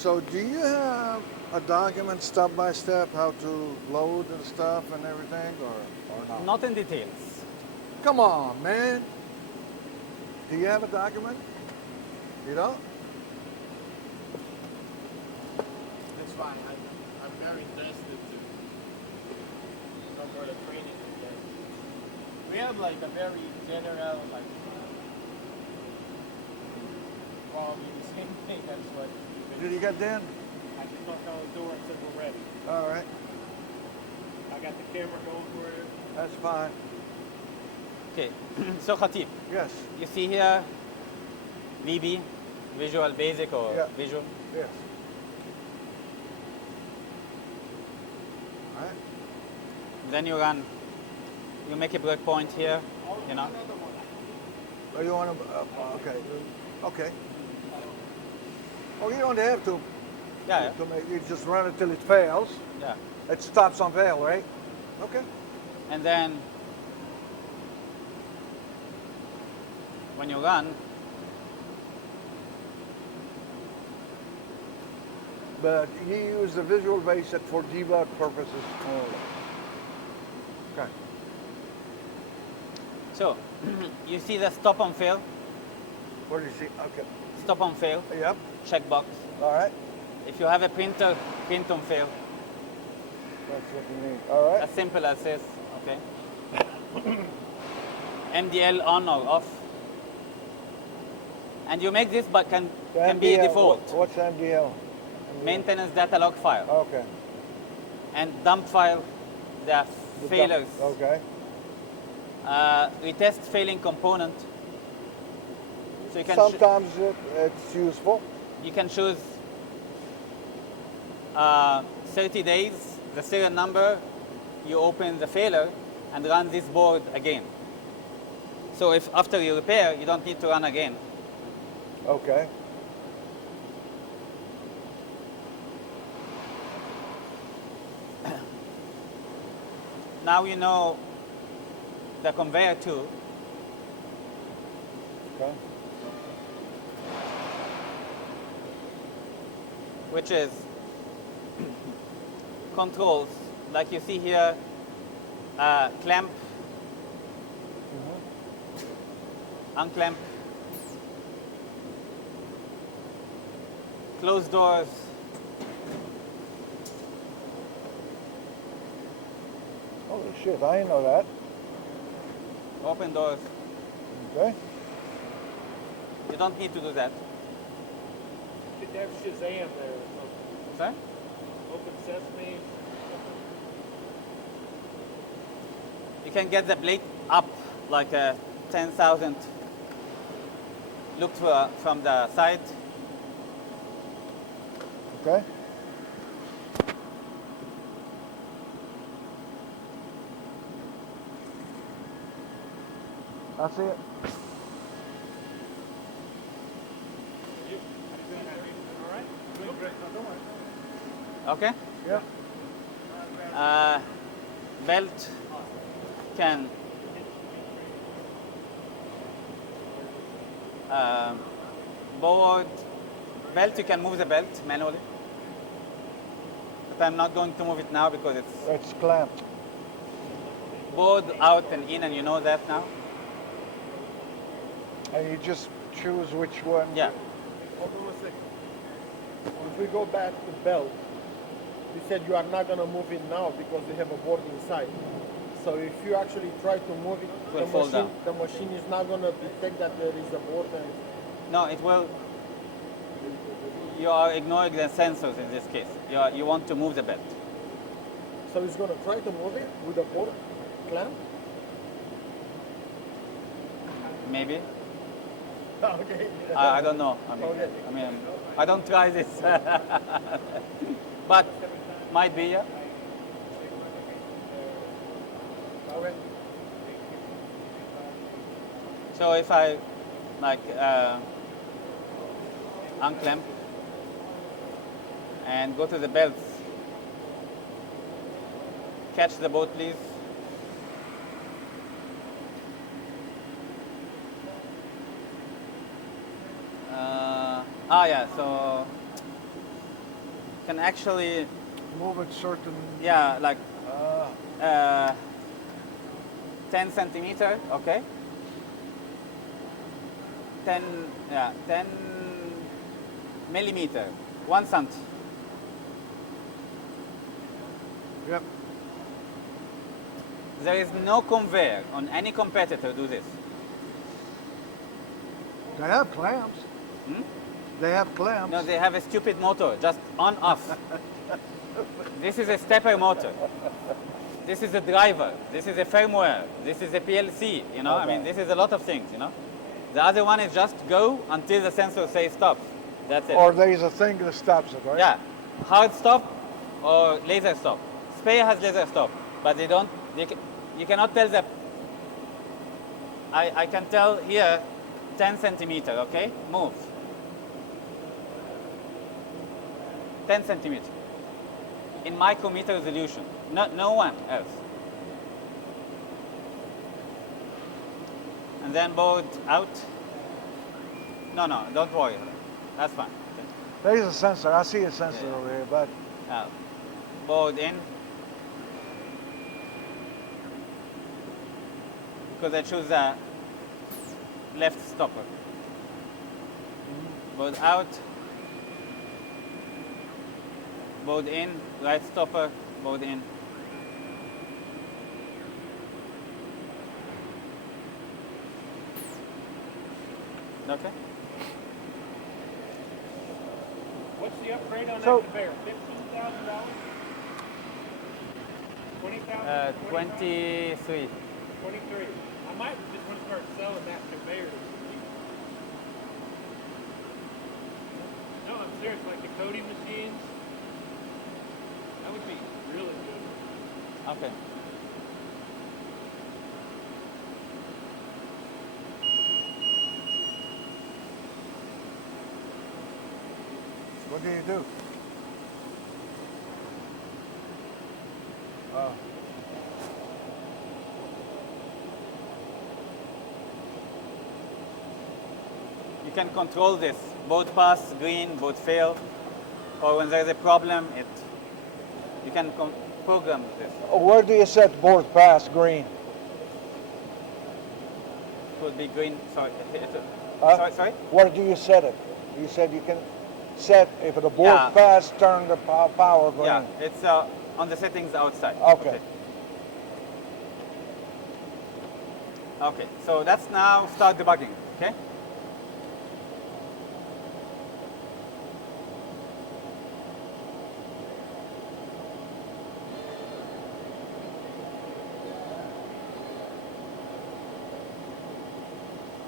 So do you have a document step by step how to load and stuff and everything, or not? Not in details. Come on, man. Do you have a document? You don't? It's fine. I'm very interested to know more the training again. We have like a very general like probably the same thing as what Did you get Dan? I just knocked on the door and said we're ready. All right, I got the camera going for it. that's fine. Okay, so Khatib, Yes, you see here VB, Visual Basic or Yeah. Visual. yes. All right. Then you run, you make a breakpoint here, you know. Oh, you want to? Okay, okay. Oh, you don't have to. Yeah, To make, you just run it till it fails. yeah. It stops on fail, right? Okay. And then when you run, But you use the Visual Basic for debug purposes only. Okay. so you see the stop on fail, Where do you see? Okay. stop on fail, Yep. checkbox. All right. If you have a printer, print on fail. That's what you need. All right. As simple as this, okay? MDL on or off. And you make this, but can be MDL, default. What's MDL? Maintenance data log file. Okay. And dump file, the The dump- failures. Okay. Retest failing component. So you can Sometimes it's useful. you can choose 30 days, the serial number, you open the failure and run this board again. So if after you repair, you don't need to run again. Okay. Now you know the conveyor too. Okay. Which is controls, like you see here, clamp, unclamp, close doors, Holy shit! I didn't know that. open doors. Okay. You don't need to do that. Should have Shazam there or something. Sorry? Open Sesame. You can get the blade up like a 10,000 look from the side. Okay. I see it. All right. Doing great. No, don't worry. Okay? Yeah. Belt can board belt, you can move the belt manually. But I'm not going to move it now because it's It's clamped. board out and in, and you know that now. And you just choose which one. Yeah. Hold on a second. If we go back to belt, you said you are not going to move it now because we have a board inside. So if you actually try to move it, Will fall down. the machine is not going to detect that there is a board. And No, it will. You are ignoring the sensors in this case. You want to move the belt. so it's going to try to move it with a board clamp. Maybe. Okay. I don't know. Okay. I don't try this. But might be, yeah. Okay. So if I like unclamp and go to the belts, catch the boat please. Yeah, so can actually, Move it certain. yeah, like Uh, 10 centimeter, okay? 10, yeah, 10 millimeter, 1 cent. yep. There is no conveyor on any competitor do this. They have clamps. Hmm? They have clamps. No, they have a stupid motor, just on off. This is a stepper motor. This is a driver. This is a firmware. This is a PLC. You know, I mean, this is a lot of things. You know, the other one is just go until the sensor says stop. That's it. Or there's a thing that stops it, right? Yeah, hard stop or laser stop. Spare has laser stop, but they don't. You cannot tell them. I can tell here, 10 centimeter. Okay, move. 10 centimeter. In micrometer resolution. No one else. And then board out. No, don't worry. That's fine. There's a sensor. I see a sensor Yeah. over here, but Board in. Because I choose the left stopper. Board out. Board in, right stopper, board in. Okay. What's the upgrade on So- that conveyor? $15,000? 20,000? 23. 23. I might just want to start selling that conveyor. No, I'm serious. Like the coating machines, that would be really good. Okay. what do you do? Oh. You can control this. Both pass green, both fail. Or when there's a problem, you can program this. Where do you set board pass green? It will be green. Sorry. Sorry. Where do you set it? You said you can set if the board Yeah. pass, turn the power green. Yeah, it's on the settings outside. Okay. Okay, so let's now start debugging, okay?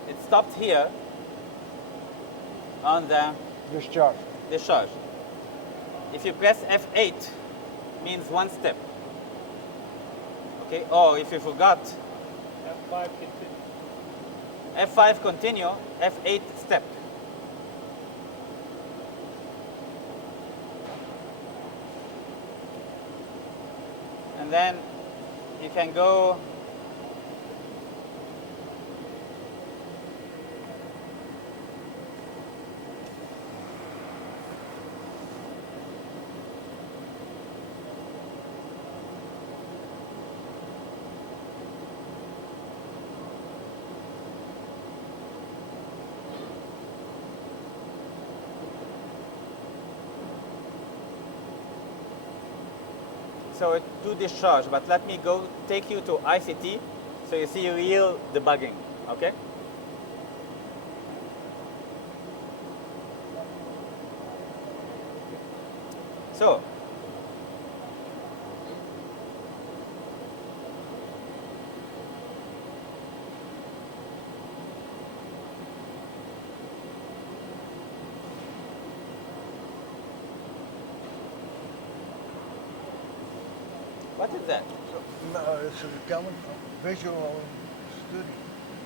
It stopped here on the Discharge. discharge. If you press F8, means one step. Okay, or if you forgot, F5 continue. F5 continue, F8 step. And then you can go so it to discharge, but let me go take you to ICT so you see real debugging, okay? So, what is that? No, it's coming from Visual Studio.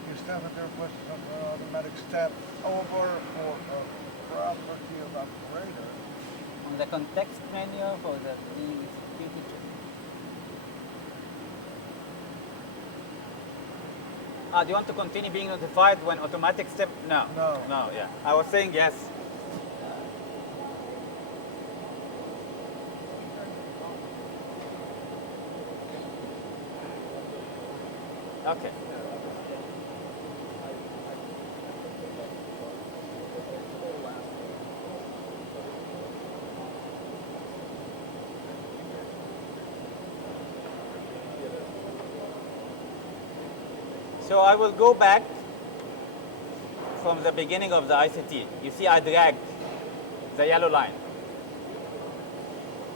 You step it there, push an automatic step over for a property of operator. On the context menu for the security check. Do you want to continue being notified when automatic step? No. No. No, yeah. I was saying yes. Okay. So I will go back from the beginning of the ICT. You see I dragged the yellow line.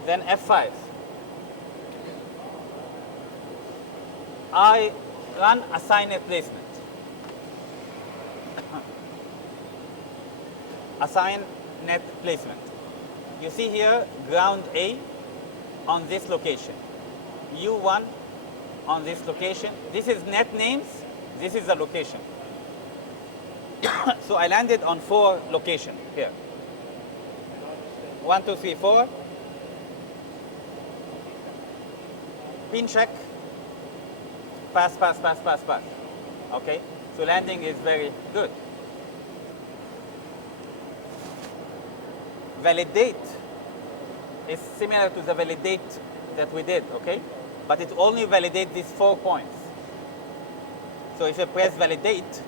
Then F5. I run assign net placement. Assign net placement. You see here ground A on this location. U1 on this location. This is net names. This is the location. So I landed on 4 location here. 1, 2, 3, 4. Pin check. Pass, pass, pass, pass, pass. Okay? So landing is very good. Validate is similar to the validate that we did, okay? But it only validates these 4 points. So if I press validate,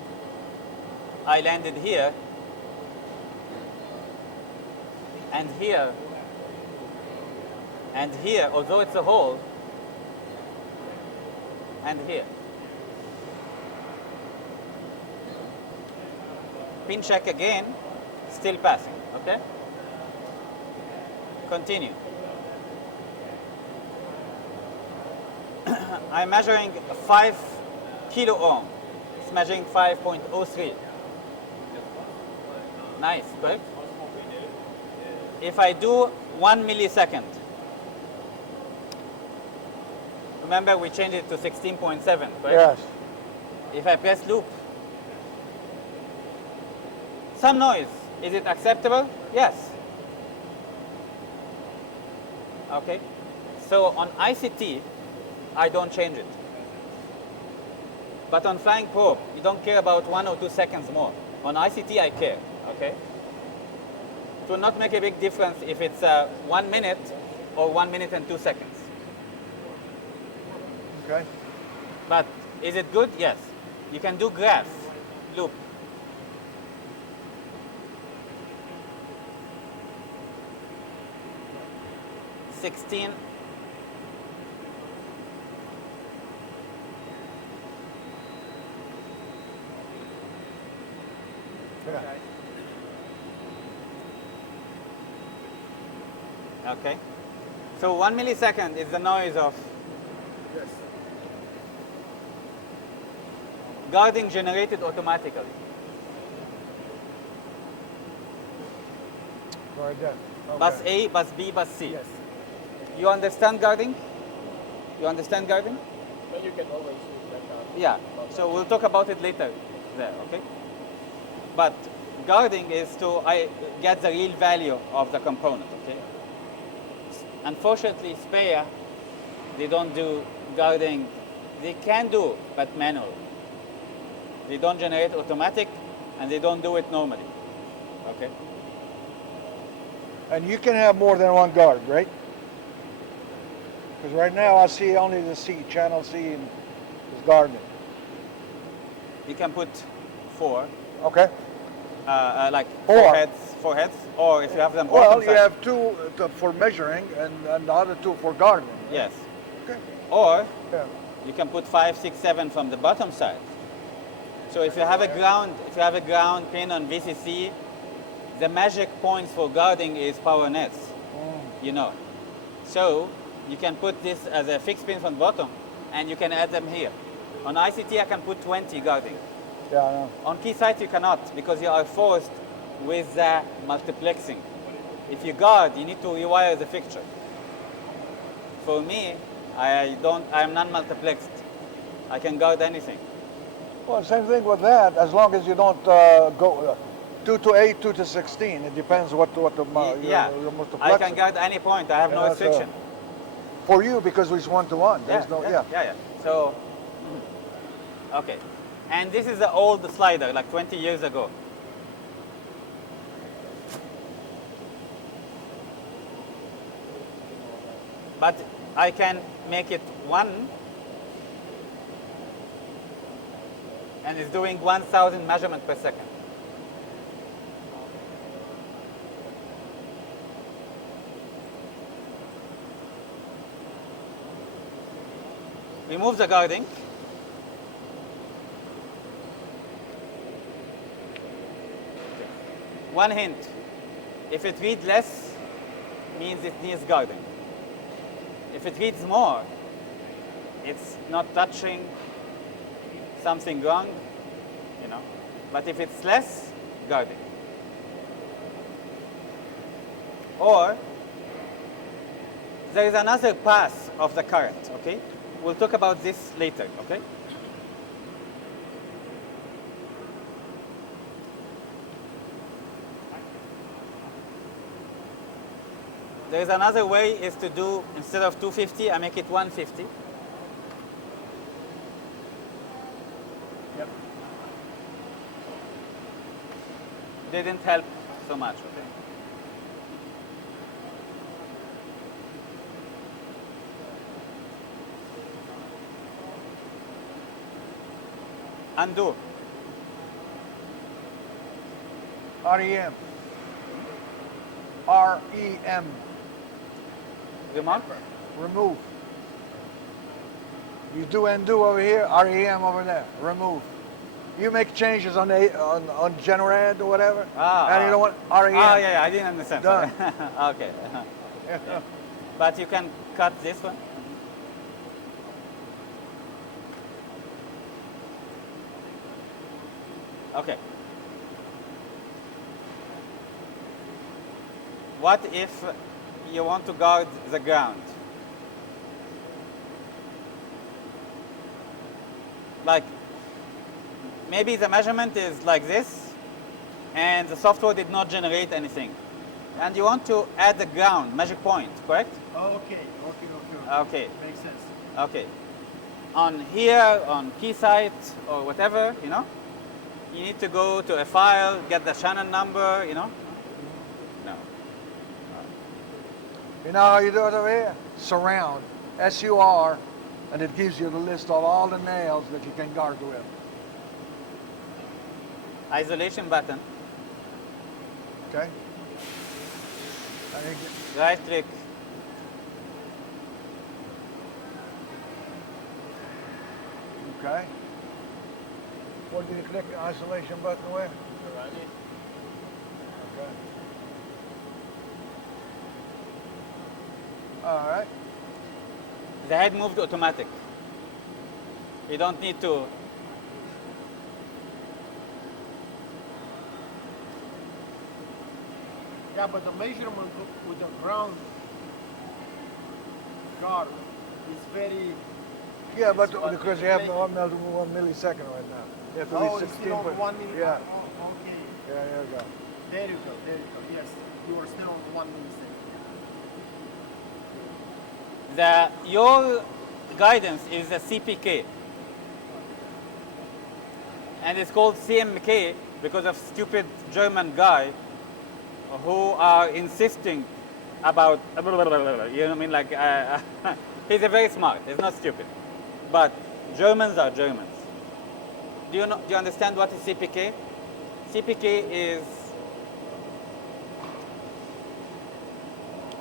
I landed here, and here, and here, although it's a hole, and here. Pin check again, still passing, okay? Continue. I'm measuring 5 kilo ohm. It's measuring 5.03. Nice, correct? If I do 1 millisecond, remember we changed it to 16.7, correct? Yes. If I press loop, some noise. Is it acceptable? Yes. Okay. So on ICT, I don't change it. But on flying probe, you don't care about 1 or 2 seconds more. On ICT, I care. Okay. It will not make a big difference if it's 1 minute or 1 minute and 2 seconds. Okay. But is it good? Yes. You can do graph loop. $16. Yeah. Okay. So 1 millisecond is the noise of Yes. guarding generated automatically. Right there. Bus Okay. A, bus B, bus C. Yes. You understand guarding? You understand guarding? But you can always use that. Yeah. So we'll talk about it later there, okay? But guarding is to get the real value of the component, okay? Unfortunately, Speyer, they don't do guarding. They can do, but manual. They don't generate automatic, and they don't do it normally, okay? And you can have more than one guard, right? Because right now I see only the C, channel C is guarded. You can put 4, Okay. like Four. four heads, or if you have them Well, bottom you side. have 2 for measuring and the other 2 for guarding. Yes. Okay. Or Yeah. you can put 5, 6, 7 from the bottom side. So if you have a ground pin on VCC, the magic points for guarding is power nets, you know. So you can put this as a fixed pin from the bottom, and you can add them here. On ICT, I can put 20 guarding. Yeah, I know. On Keysight, you cannot, because you are forced with the multiplexing. If you guard, you need to rewire the fixture. For me, I'm non-multiplexed. I can guard anything. Well, same thing with that. As long as you don't go 2 to 8, 2 to 16. It depends what the Yeah, your multiplexer. I can guard any point. I have no Yeah, restriction. For you, because it's 1 to 1. There's no yeah. So, okay. And this is the old slider, like 20 years ago. But I can make it 1 and it's doing 1,000 measurements per second. Remove the guarding. One hint, if it reads less, means it needs guarding. If it reads more, it's not touching something wrong, you know. But if it's less, guarding. Or there is another path of the current, okay? We'll talk about this later, okay? There is another way is to do, instead of 250, I make it 150. Yep. Didn't help so much, okay? Undo. REM. REM. Remark? Remove. You do undo over here, REM over there. Remove. You make changes on on Generad or whatever, and you don't want REM. Oh, yeah, I didn't understand. Done. Okay. But you can cut this one. Okay. What if you want to guard the ground? Like, maybe the measurement is like this, and the software did not generate anything. And you want to add the ground, magic point, correct? Okay. Okay. Makes sense. Okay. On here, on Keysight, or whatever, you know, you need to go to a file, get the Shannon number, you know. No. You know how you do it over here? Surround. SUR, and it gives you the list of all the nails that you can guard with. Isolation button, Okay? And you get- right click, Okay? What do you click the isolation button with? Okay. All right. the head moved automatic. You don't need to. Yeah, but the measurement with the ground guard is very. Yeah, but It's because you have make- 1 millisecond right now. You have to Oh, be it's 16. still on 1 millisecond. Yeah. Oh, okay. Yeah, there you go. There you go. Yes, you are still on 1 millisecond. Your guidance is a CPK. And it's called CMK because of stupid German guy who are insisting about, you know what I mean? Like, he's a very smart, he's not stupid. But Germans are Germans. Do you understand what is CPK? CPK is,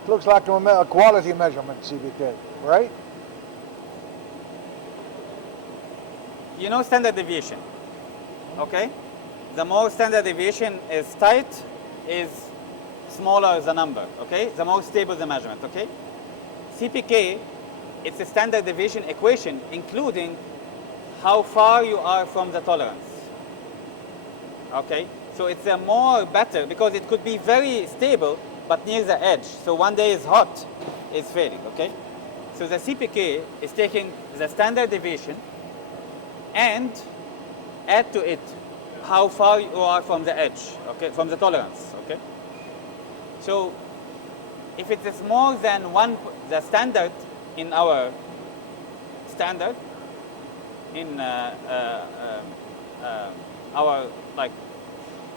Looks like a quality measurement, CBK, right? you know, standard deviation, okay? The more standard deviation is tight, is smaller the number, okay? The more stable the measurement, okay? CPK, it's a standard deviation equation, including how far you are from the tolerance, okay? So it's a more better, because it could be very stable, but near the edge. So one day is hot, it's failing, okay? So the CPK is taking the standard deviation and add to it how far you are from the edge, okay, from the tolerance, okay? So if it is more than the standard in our standard, in our like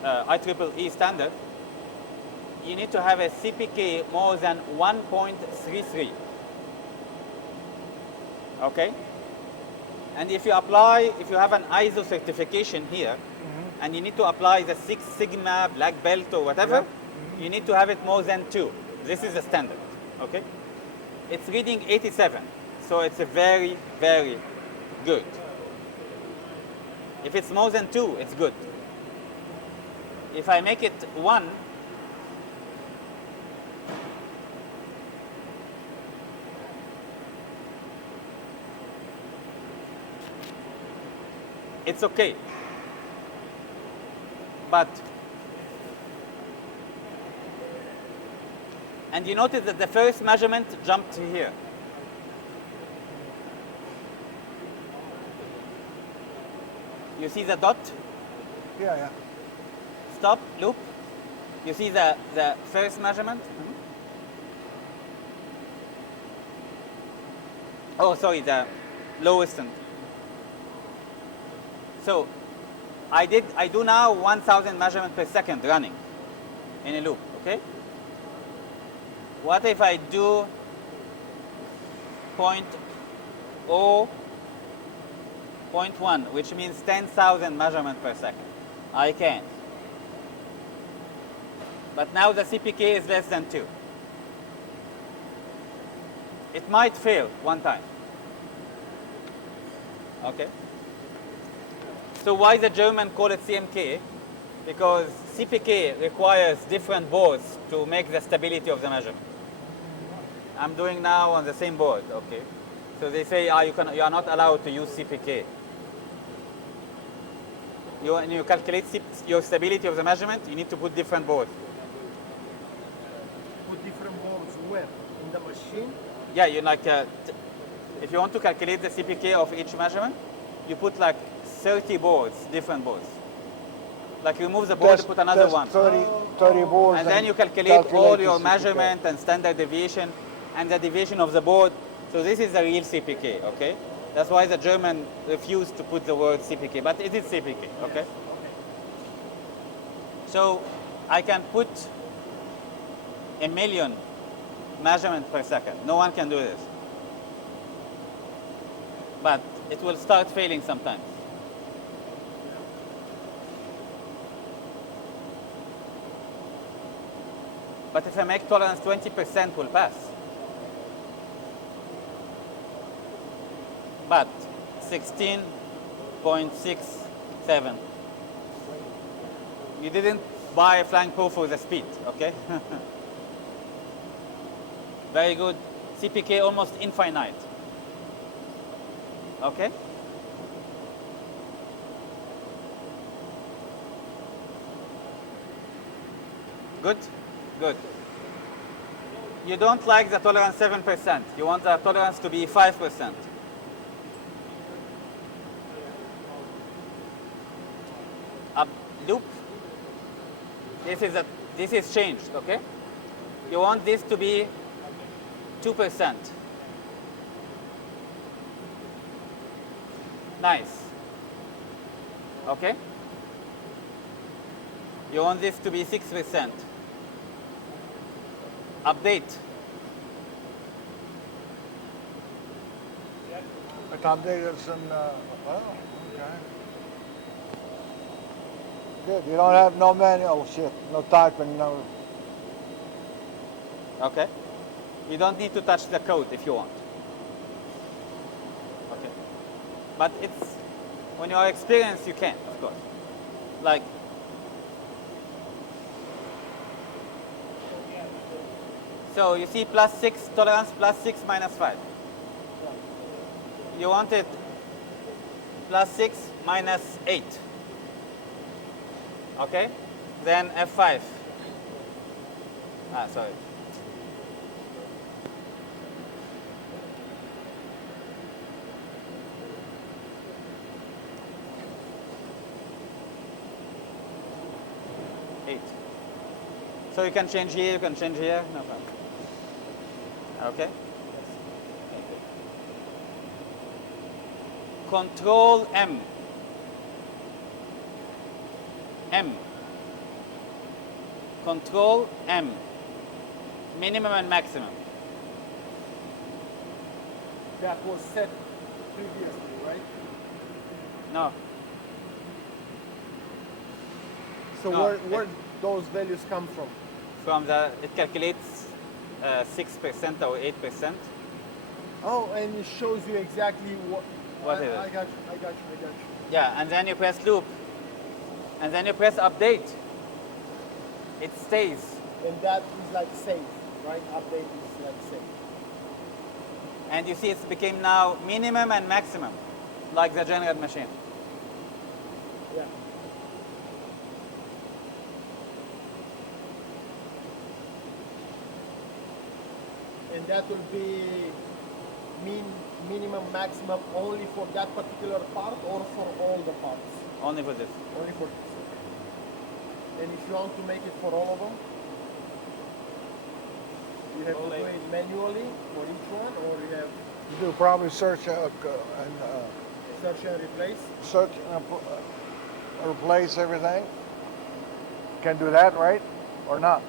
IEEE standard, you need to have a CPK more than 1.33, okay? And if you have an ISO certification here, and you need to apply the Six Sigma black belt or whatever, you need to have it more than 2. This is the standard, okay? It's reading 87, so it's a very, very good. If it's more than 2, it's good. If I make it 1, it's okay. But, and you notice that the first measurement jumped here. You see the dot? Yeah, yeah. Stop, loop. You see the first measurement? Oh, sorry, the lowest end. So, I do now 1,000 measurements per second running in a loop, okay? What if I do 0.1, which means 10,000 measurements per second? I can. But now the CPK is less than 2. It might fail one time. Okay? So why the German call it CMK? Because CPK requires different boards to make the stability of the measurement. I'm doing now on the same board, okay? So they say you are not allowed to use CPK. When you calculate your stability of the measurement, you need to put different boards. Put different boards where? In the machine? Yeah, you like if you want to calculate the CPK of each measurement, you put like 30 boards, different boards. Like remove the board, put another one. 30 boards. And then you calculate all your the CPK. measurement and standard deviation and the deviation of the board. So this is the real CPK, okay? That's why the German refused to put the word CPK, but it is CPK, okay? So I can put 1,000,000 measurements per second. No one can do this. But it will start failing sometimes. But if I make tolerance 20%, will pass. But 16.67. You didn't buy a flying pro for the speed, okay? Very good. CPK almost infinite. Okay? Good? Good. You don't like the tolerance 7%. You want the tolerance to be 5%. Up loop. This is changed, okay? You want this to be 2%. Nice. Okay? You want this to be 6%. Update. It updated us in, oh, okay. Good, you don't have no menu, oh shit, no typing, no. Okay? You don't need to touch the code if you want. Okay? But it's, when you are experienced, you can, of course. Like, so you see +6 tolerance, +6 -5. You want it +6 -8. Okay? Then F5. Sorry. So you can change here, you can change here, no problem. Okay? Control M. M. Control M. Minimum and maximum. That was set previously, right? No. So No, where those values come from? From the, it calculates 6% or 8%. Oh, and it shows you exactly What is it? I got you. I got you. I got you. Yeah, and then you press loop. And then you press update. It stays. And that is like save, right? Update is like save. And you see it's became now minimum and maximum, like the general machine. Yeah. And that will be minimum, maximum only for that particular part or for all the parts? Only for this. Only for this. And if you want to make it for all of them, you have to do it manually for each one, or you have You do probably search and search and replace. search and replace everything. Can do that, right? Or not?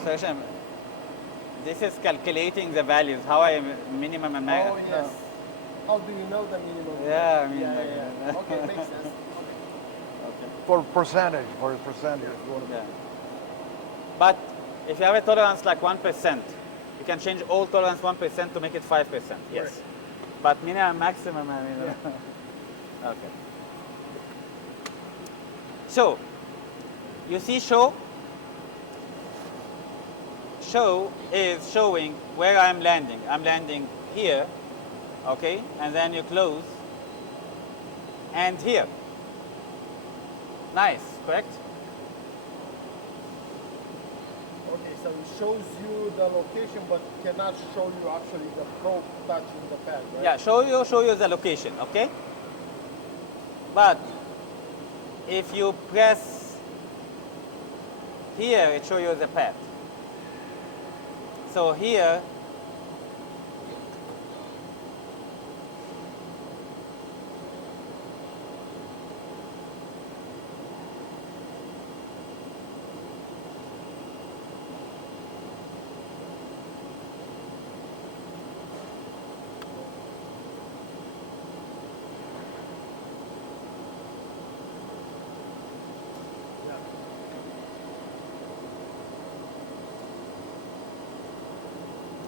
So Hashem, this is calculating the values, how I minimum and Oh maximum. yes. How do you know the minimum? Yeah, I mean, yeah, like, yeah. Okay, makes sense. For percentage, for percentage. Yeah. But if you have a tolerance like 1%, you can change all tolerance 1% to make it 5%. Yes. Right. But minimum and maximum, I mean. Okay. So, you see show? Show is showing where I'm landing. I'm landing here, okay? And then you close. And here. Nice, correct? Okay, so it shows you the location, but cannot show you actually the probe touching the pad, right? Yeah, show you the location, okay? But if you press here, it shows you the pad. So here,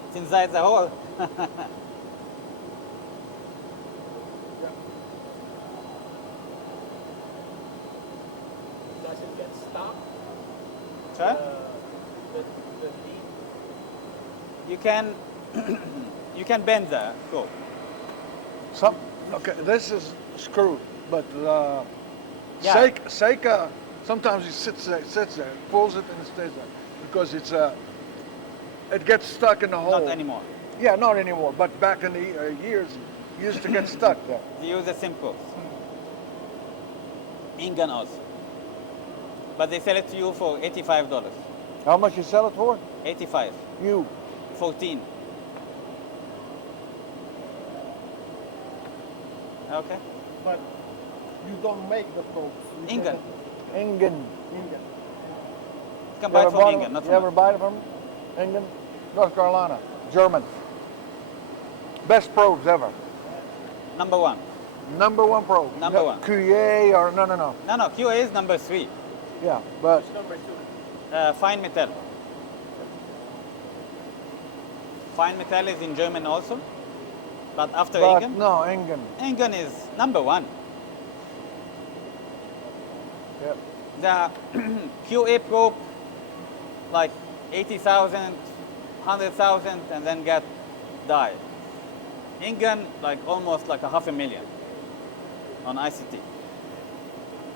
it's inside the hole. Does it get stuck? Sure? The lead? You can you can bend the probe. Okay, this is screwed, but Yeah. Seika sometimes it sits there, pulls it and it stays there because it gets stuck in the hole. Not anymore. Yeah, not anymore. But back in the years, it used to get stuck there. They use the Simcoe. Ingan also. But they sell it to you for $85. How much you sell it for? 85. You. 14. Okay. But you don't make the probes. You Ingan. Ingen. Ingan. You can buy it from Ingan, not You from ever us. buy it from Ingen? North Carolina. German. Best probes ever. Number one. Number one probe. Number one. QA or no. No, QA is number 3. Yeah, but Number 2. Fine metal. Fine metal is in German also. But after Ingan, no, Ingen. Ingan is number 1. Yep. The QA probe, like 80,000, 100,000, and then get died. Ingan, like almost like $500,000 on ICT.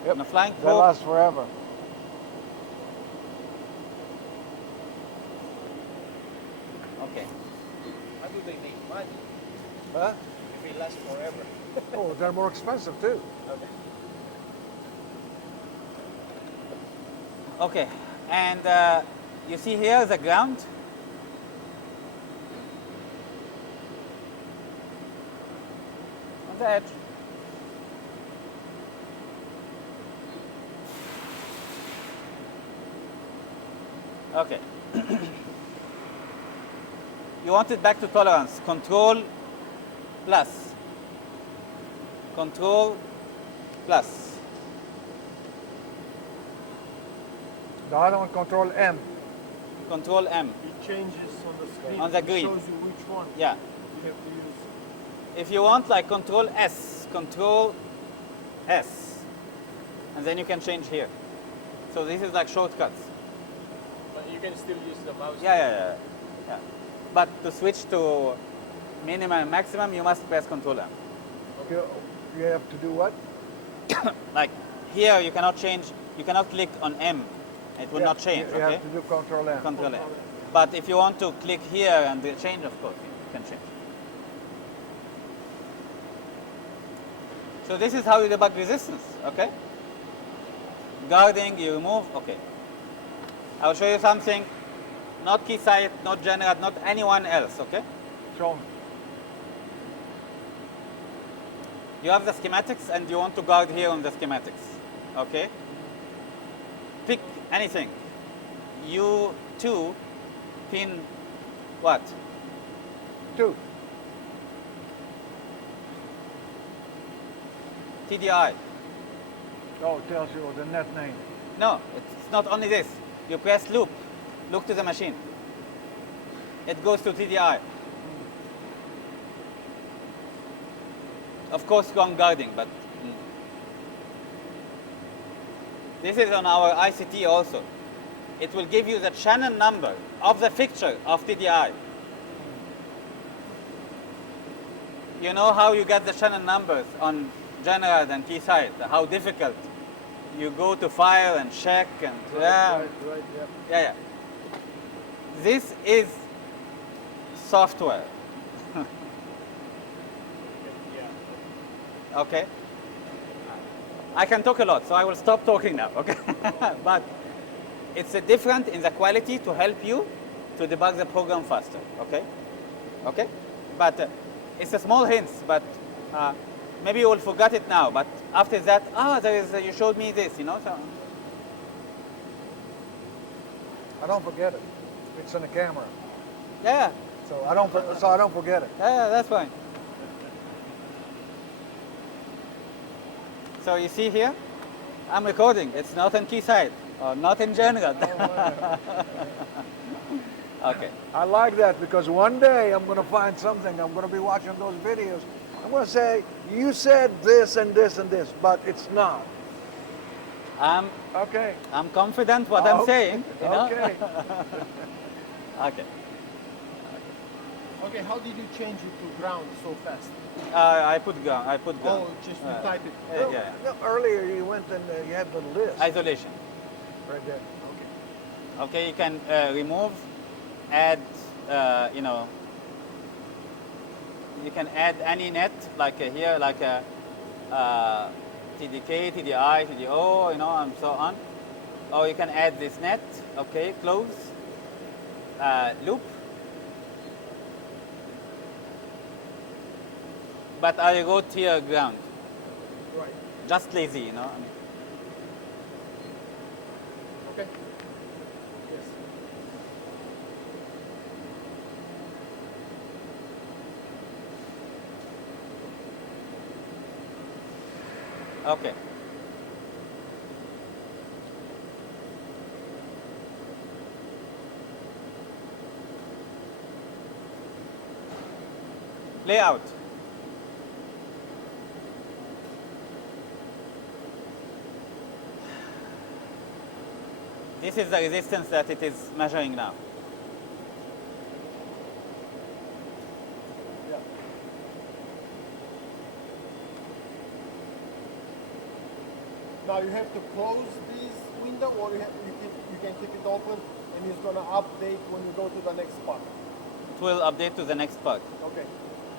Yep. On a flying That probe, lasts forever. okay. How do they make money Huh? if it lasts forever? Oh, they're more expensive too. Okay, and you see here the ground. On the edge. Okay. You want it back to tolerance. Control plus. Control plus. The other one, Control M. Control M. It changes on the screen. On the It grid. shows you which one Yeah. you have to use. If you want, like Control S, Control S, and then you can change here. So this is like shortcuts. But you can still use the mouse. Yeah. But to switch to minimum and maximum, you must press Control M. You have to do what? Like here, you cannot change. You cannot click on M. It will Yeah, not change. You Okay. have to do Control M. Control M. But if you want to click here and change, of course, you can change. So this is how you debug resistance, okay? Guarding, you remove, okay. I'll show you something, not Keysight, not Generat, not anyone else, okay? Show me. You have the schematics and you want to guard here on the schematics, okay? Pick anything. U2, pin what? 2. TDI. Oh, it tells you the net name. No, it's not only this. You press loop, look to the machine. It goes to TDI. Of course, wrong guarding, but this is on our ICT also. It will give you the channel number of the fixture of TDI. You know how you get the channel numbers on General and Keysight, how difficult. You go to file and check and Right, yeah. yeah. This is software. Yeah. Okay. I can talk a lot, so I will stop talking now. Okay. But it's a different in the quality to help you to debug the program faster. Okay. Okay. But it's a small hint, but maybe you will forget it now. But after that, there is you showed me this, you know. So I don't forget it. It's in the camera. yeah, So I don't forget it. yeah, that's fine. So you see here, I'm recording. It's not in Keysight or not in General. Okay. I like that because one day I'm going to find something. I'm going to be watching those videos. I'm going to say, you said this and this and this, but it's not. Okay. I'm confident what I'm saying. You know? Okay. Okay. Okay, how did you change it to ground so fast? I put ground. Oh, just you type it. Yeah. No, earlier you went and you had the list Isolation. right there. Okay, you can remove, add, you know, you can add any net, like here, like a TDK, TDI, TDO, you know, and so on. Or you can add this net, okay, close, loop. But I wrote here ground, Right. just lazy, you know. I mean, Okay. Yes. okay. Layout. This is the resistance that it is measuring now. Yeah. Now you have to close this window, or you can keep it open, and it's gonna update when you go to the next part. It will update to the next part, Okay.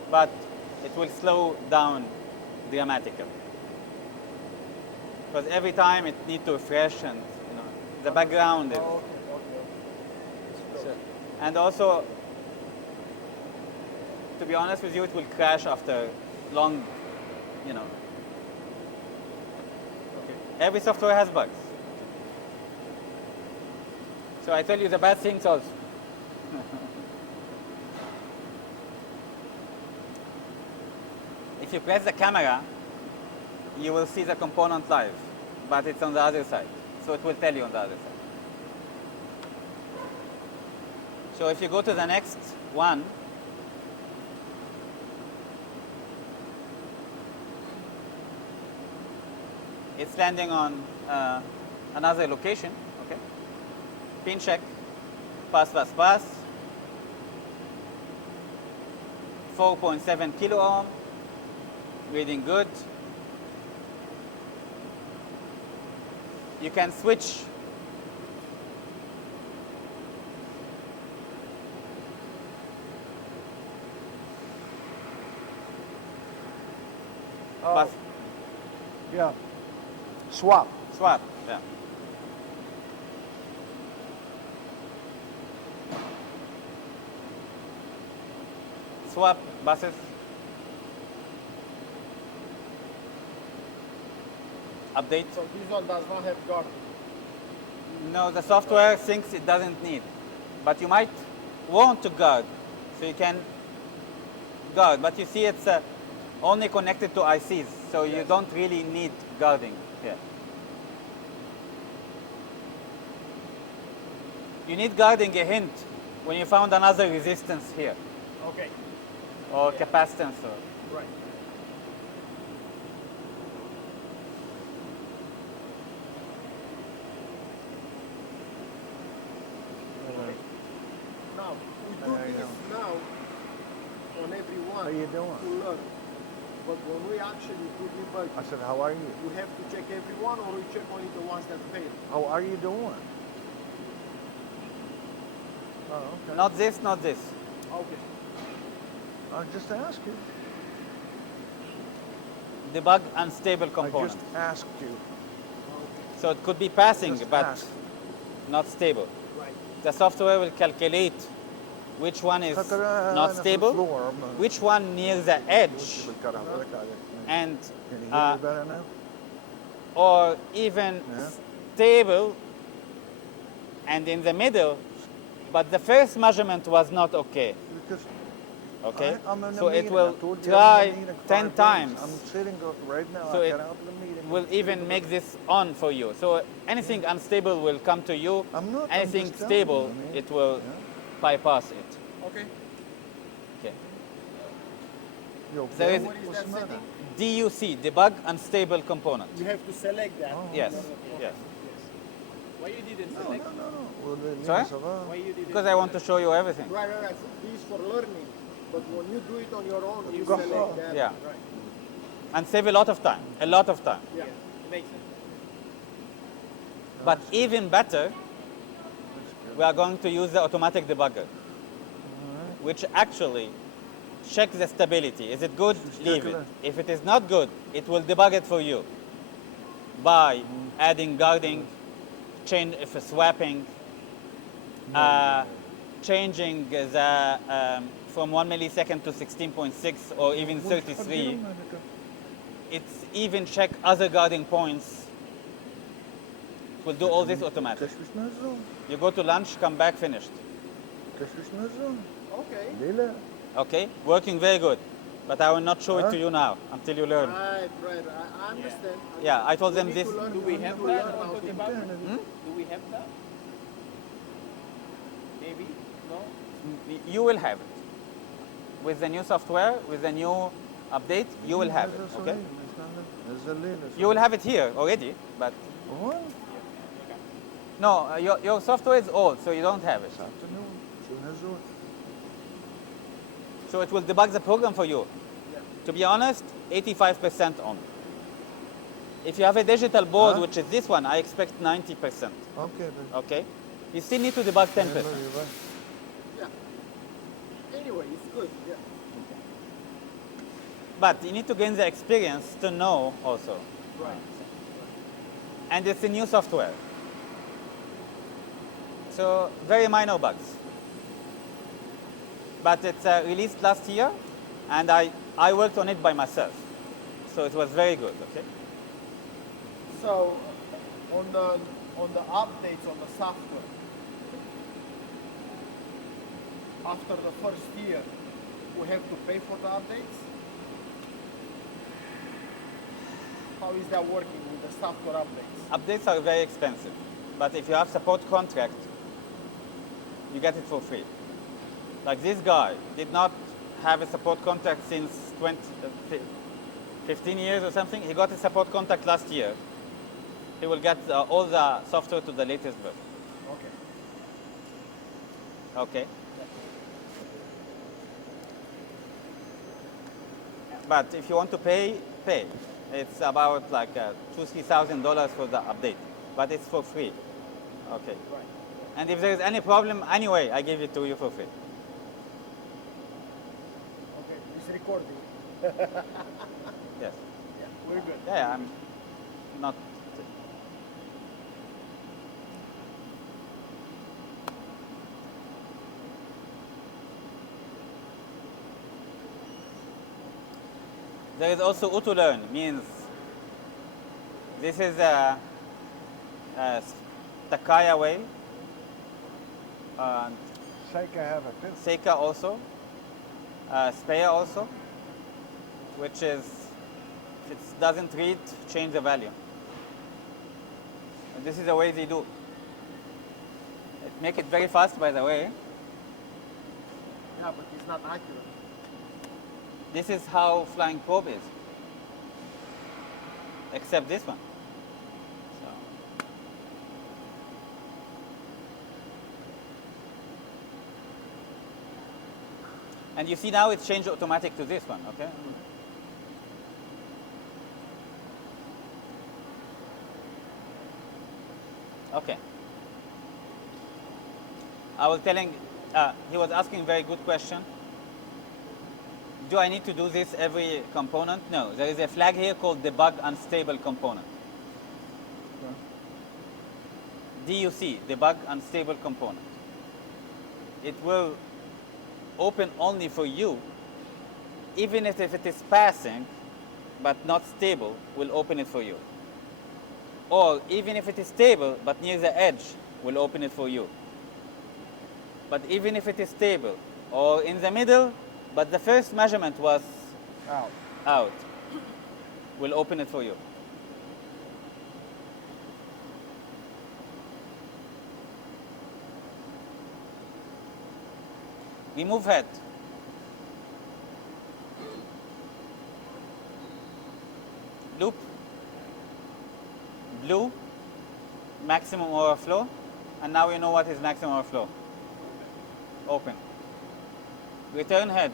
but it will slow down dramatically. Because every time it needs to refresh and, you know, the background is. Oh, okay. So- and also, to be honest with you, it will crash after long, you know. Okay. Every software has bugs. So I tell you the bad things also. If you press the camera, you will see the component live, but it's on the other side. So it will tell you on the other side. So if you go to the next one, it's landing on another location, okay? Pin check, pass, 4.7 kilo ohm, reading good. You can switch Oh, pass, yeah. Swap. swap, yeah. Swap buses. Update. So this one does not have guard. No, the software thinks it doesn't need, but you might want to guard, so you can guard. But you see, it's only connected to ICs, so you don't really need guarding. Yeah. You need guarding a hint when you found another resistance here, Okay. or capacitance, or Right. Now, we do How you this now on everyone How you doing? to learn. But when we actually do debug, I said, how are you? we have to check everyone or we check only the ones that fail. How are you doing? Oh, okay. not this, not this. Okay. I just asked you. Debug unstable I components. just asked you. So it could be passing, Just but asked. not stable. Right. The software will calculate which one is not stable, which one near the edge, and Can you hear me better now? or even Yeah. stable and in the middle, but the first measurement was not okay. Because Okay, I'm in a so it meeting. will I told you I'm try in a meeting 10 5 times. minutes. I'm sitting right now. So I it got out of the meeting. will I'm even sitting make this on for you. So anything unstable will come to you. I'm not. I'm Anything just telling stable, you, I mean, it will yeah. bypass it. Okay. Okay. You okay? There is- What is What's that the matter? setting? DUC, debug unstable component. You have to select that. Oh. Yes, Okay. yes. Why you didn't No, select? no. Well, then, Sorry? ça va. Why you didn't? Because I want to show you everything. Right. This is for learning. But when you do it on your own, you Go. select that. Yeah. Right. And save a lot of time, a lot of time. Yeah. Makes sense. But even better, we are going to use the automatic debugger, which actually checks the stability. Is it good? Leave it. ridiculous. If it is not good, it will debug it for you by adding guarding, swapping, changing the from 1 millisecond to 16.6 or even 33. It's even check other guarding points. It will do all this automatic. تشويش نزل. You go to lunch, come back, finished. تشويش نزل. Okay. ليه لا؟ Okay, working very good. But I will not show it to you now until you learn. Right. I understand. Yeah, I told them need this. to learn- Do we need have to that learn on how the to- debugger? Do we have that? Maybe. No. You will have it. With the new software, with the new update, you will have it, okay? You will have it here already, but What? no, your software is old, so you don't have it. Afternoon. شو نزل؟ So it will debug the program for you. To be honest, 85% on. If you have a digital board, Huh? which is this one, I expect 90%, Okay. then. okay? You still need to debug 10%. You're right. Yeah. Anyway, it's good. Yeah. But you need to gain the experience to know also. Right. And it's a new software. So very minor bugs. But it's released last year, and I worked on it by myself. So it was very good, okay? So, on the updates on the software, after the first year, we have to pay for the updates. How is that working with the software updates? Updates are very expensive, but if you have support contract, you get it for free. Like this guy did not have a support contract since 15 years or something. He got a support contract last year. He will get all the software to the latest version. Okay. Okay. But if you want to pay. It's about like $2,000-3,000 for the update, but it's for free. Okay. Right. And if there is any problem, anyway, I give it to you for free. Okay. It's recording. Yes. Yeah. We're good. Yeah, I'm not. There is also auto-learn, means this is a Takaya whale, and Seika have it too. Seika also, Speyer also, which is, if it doesn't read, change the value. And this is the way they do. It make it very fast, by the way. Yeah, but it's not accurate. This is how Flying Probe is, except this one. So. And you see now it's changed automatic to this one, okay? Okay. I was telling, he was asking a very good question. Do I need to do this every component? No, there is a flag here called debug unstable component. DUC, debug unstable component. It will open only for you, even if it is passing but not stable, will open it for you. Or even if it is stable but near the edge, will open it for you. But even if it is stable or in the middle, but the first measurement was out, will open it for you. Remove head. Loop. Blue. Maximum overflow. And now we know what is maximum overflow. Open. Return head.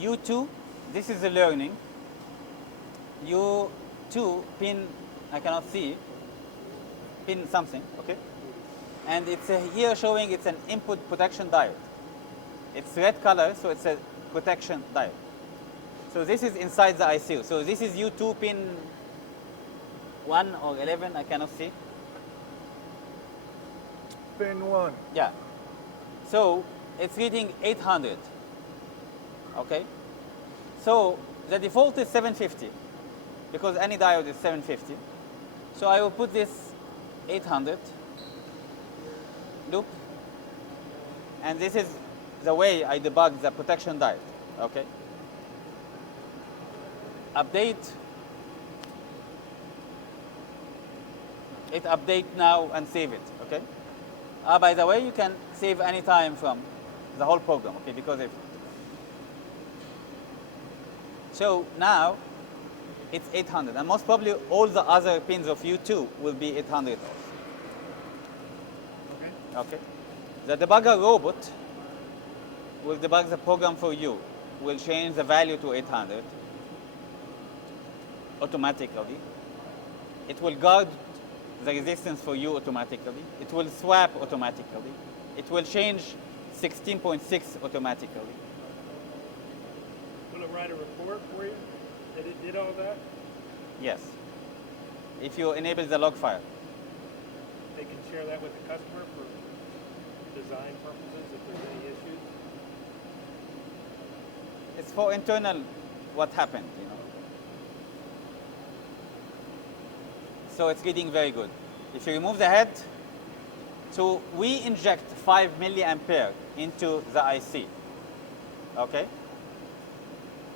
U2, this is the learning. U2 pin, I cannot see, pin something, okay? And it's here showing it's an input protection diode. It's red color, so it's a protection diode. So this is inside the IC. So this is U2 pin 1 or 11, I cannot see. Pin 1. Yeah. So it's reading 800. Okay. So the default is 750 because any diode is 750. So I will put this 800 loop, and this is the way I debug the protection diode. Okay. Update. It update now and save it. Okay. By the way, you can save any time from the whole program. Okay, because if so now it's 800, and most probably all the other pins of U2 will be 800 also. Okay. Okay. The debugger robot will debug the program for you, will change the value to 800 automatically. It will guard the resistance for you automatically. It will swap automatically. It will change 16.6 automatically. Will it write a report for you that it did all that? Yes. If you enable the log file. They can share that with the customer for design purposes if there's any issues? It's for internal what happened, you know. So it's reading very good. If you remove the head, so we inject 5 milliampere into the IC, okay?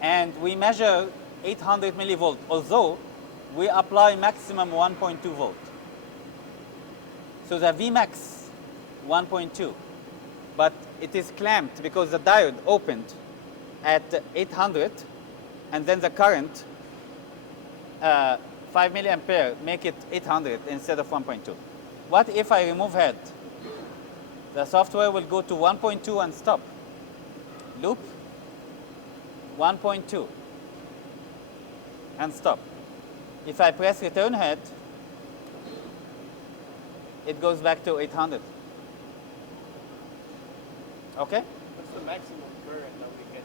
And we measure 800 millivolt, although we apply maximum 1.2 volt. So the Vmax 1.2, but it is clamped because the diode opened at 800, and then the current 5 milliampere make it 800 instead of 1.2. What if I remove head? The software will go to 1.2 and stop. Loop 1.2 and stop. If I press return head, it goes back to 800. Okay? What's the maximum current that we can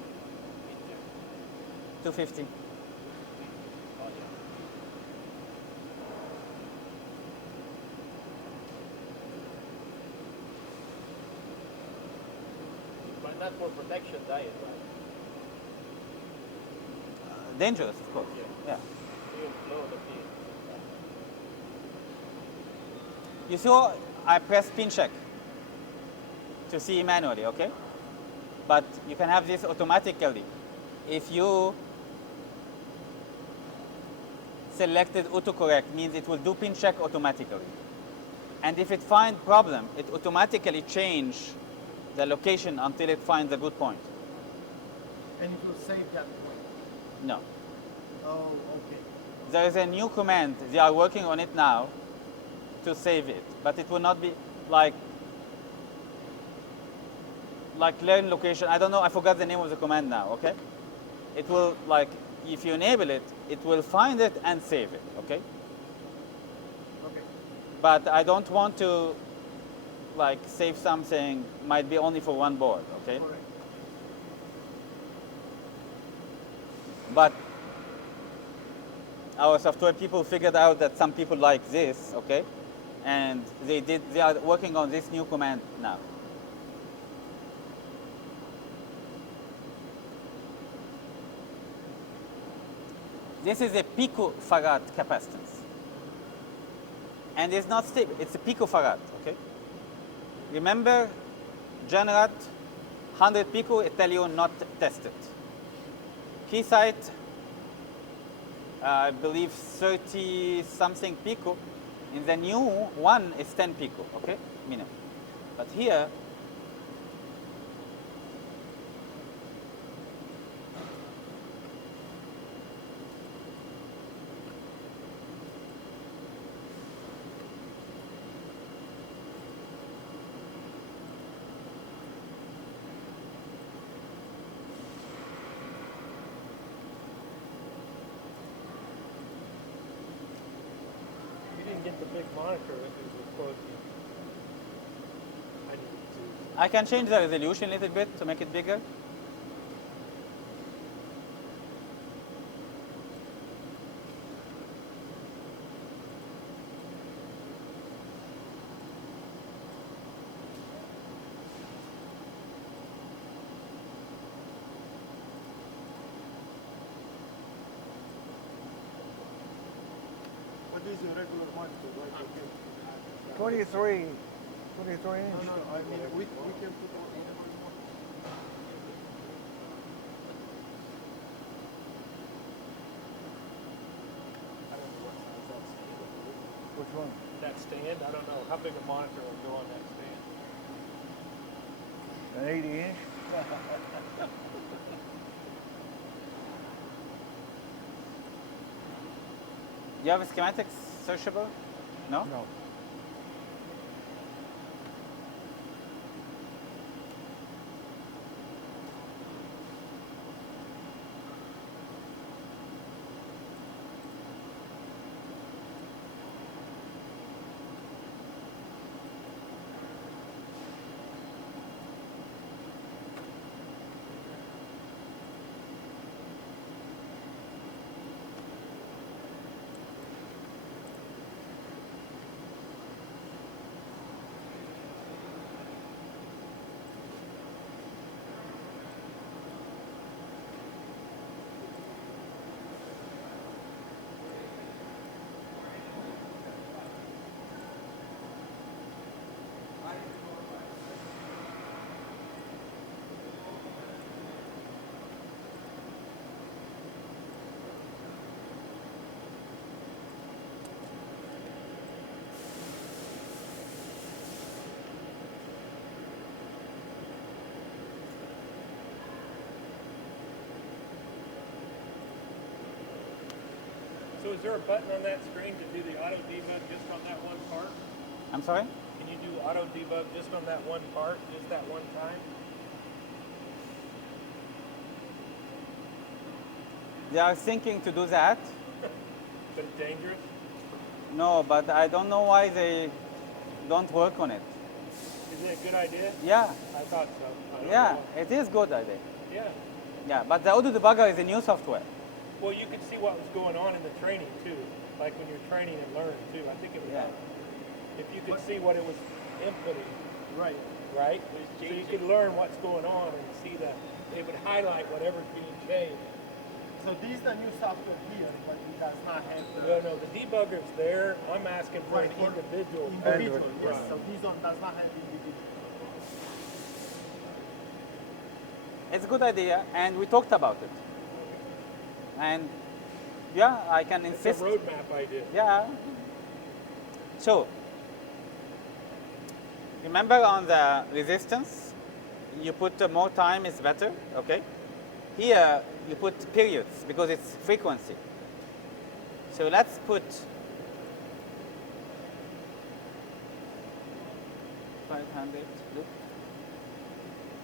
inject? 250. Oh, yeah. But not for protection diet, right? Dangerous, of course. Yeah. You blow the pin. You saw I pressed pin check to see manually, okay? But you can have this automatically. If you selected autocorrect, means it will do pin check automatically. And if it finds problem, it automatically change the location until it finds a good point. And it will save that point. No. Oh, okay. There is a new command. They are working on it now to save it, but it will not be like learn location. I don't know. I forgot the name of the command now. Okay, it will like if you enable it, it will find it and save it. Okay, Okay. but I don't want to like save something might be only for one board. Okay, Correct. but our software people figured out that some people like this. Okay, and they are working on this new command now. This is a picofarad capacitance. And it's not stable, it's a picofarad, okay? Remember, Genrat, 100 pico, it tell you not tested. Keysight, I believe 30 something pico. In the new one, it's 10 pico, okay? Minimum. But here, You didn't get the big monitor that is recording. I need to. I can change the resolution a little bit to make it bigger. What is your regular monitor? Right? Okay. 23 inch. No, I mean, we can put whatever we want. I don't know what size that stand will be. Which one? That stand, I don't know how big a monitor will go on that stand. An 80 inch? Do you have a schematics searchable? No? No. is there a button on that screen to do the auto debug just on that one part? I'm sorry? Can you do auto debug just on that one part, just that one time? They are thinking to do that. But it's dangerous? No, but I don't know why they don't work on it. Isn't it a good idea? Yeah, I thought so. I don't yeah, know. it is good idea. Yeah. Yeah, but the auto debugger is a new software. Well, you could see what was going on in the training too, like when you're training and learning too. I think it was Yeah. if you could see what it was inputting, Right. right? So you could learn what's going on and see that it would highlight whatever's being changed. So this is the new software here, but it does not have the No, the debugger's there. I'm asking for an Right, for individual. individual. Yes. Right. So this one does not have individual. It's a good idea, and we talked about it. And yeah, I can It's insist. a roadmap idea. Yeah. So, remember on the resistance, you put more time is better, okay? Here, you put periods because it's frequency. So let's put 500 loop.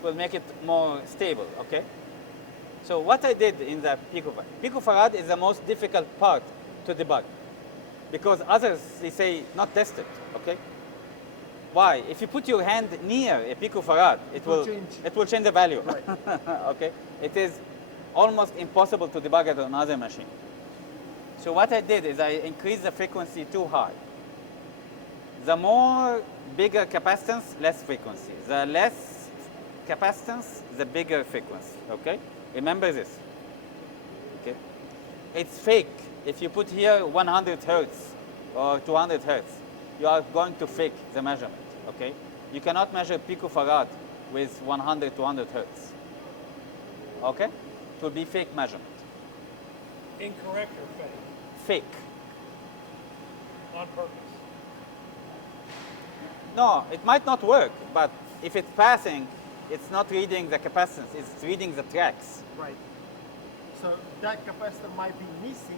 We'll make it more stable, okay? So what I did in the picofarad is the most difficult part to debug because others, they say, not tested, okay? Why? If you put your hand near a picofarad, it will will change. change the value, Right. okay? It is almost impossible to debug it on another machine. So what I did is I increased the frequency too high. The more bigger capacitance, less frequency. The less capacitance, the bigger frequency, okay? Remember this, okay? It's fake. If you put here 100 hertz or 200 hertz, you are going to fake the measurement, okay? You cannot measure picofarad with 100, 200 hertz, okay? It will be fake measurement. Incorrect or fake? Fake. On purpose. No, it might not work, but if it's passing, it's not reading the capacitance, it's reading the tracks. Right. So that capacitor might be missing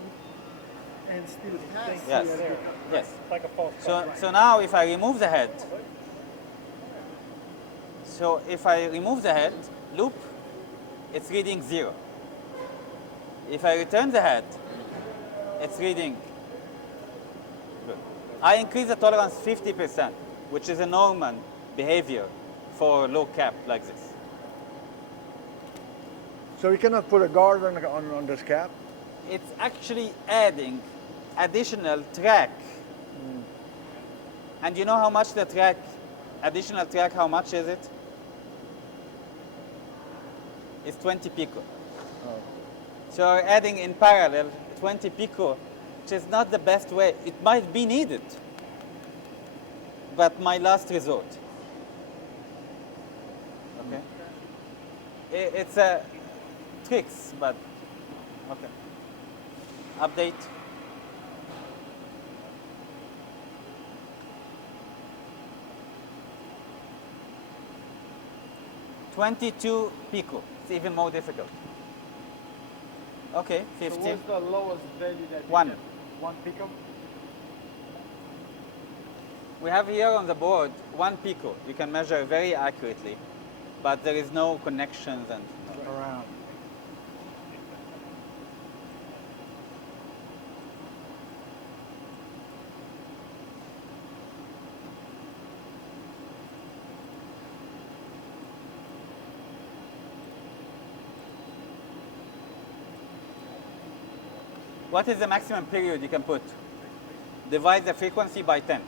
and still has. Yes. here There. because- Yes. Like a false So, positive. so now if I remove the head, loop, it's reading 0. If I return the head, it's reading good. I increase the tolerance 50%, which is a normal behavior for low cap like this. So you cannot put a guard on this cap? It's actually adding additional track. And you know how much the track, additional track, how much is it? It's 20 pico. Oh. So we're adding in parallel 20 pico, which is not the best way. It might be needed, but my last resort. Okay? It's a tricks, but okay. Update. $22 pico. It's even more difficult. Okay, So 50. what's the lowest value that you One. get? 1 pico? We have here on the board 1 pico. You can measure very accurately, but there is no connections and Around. what is the maximum period you can put? Divide the frequency by 10.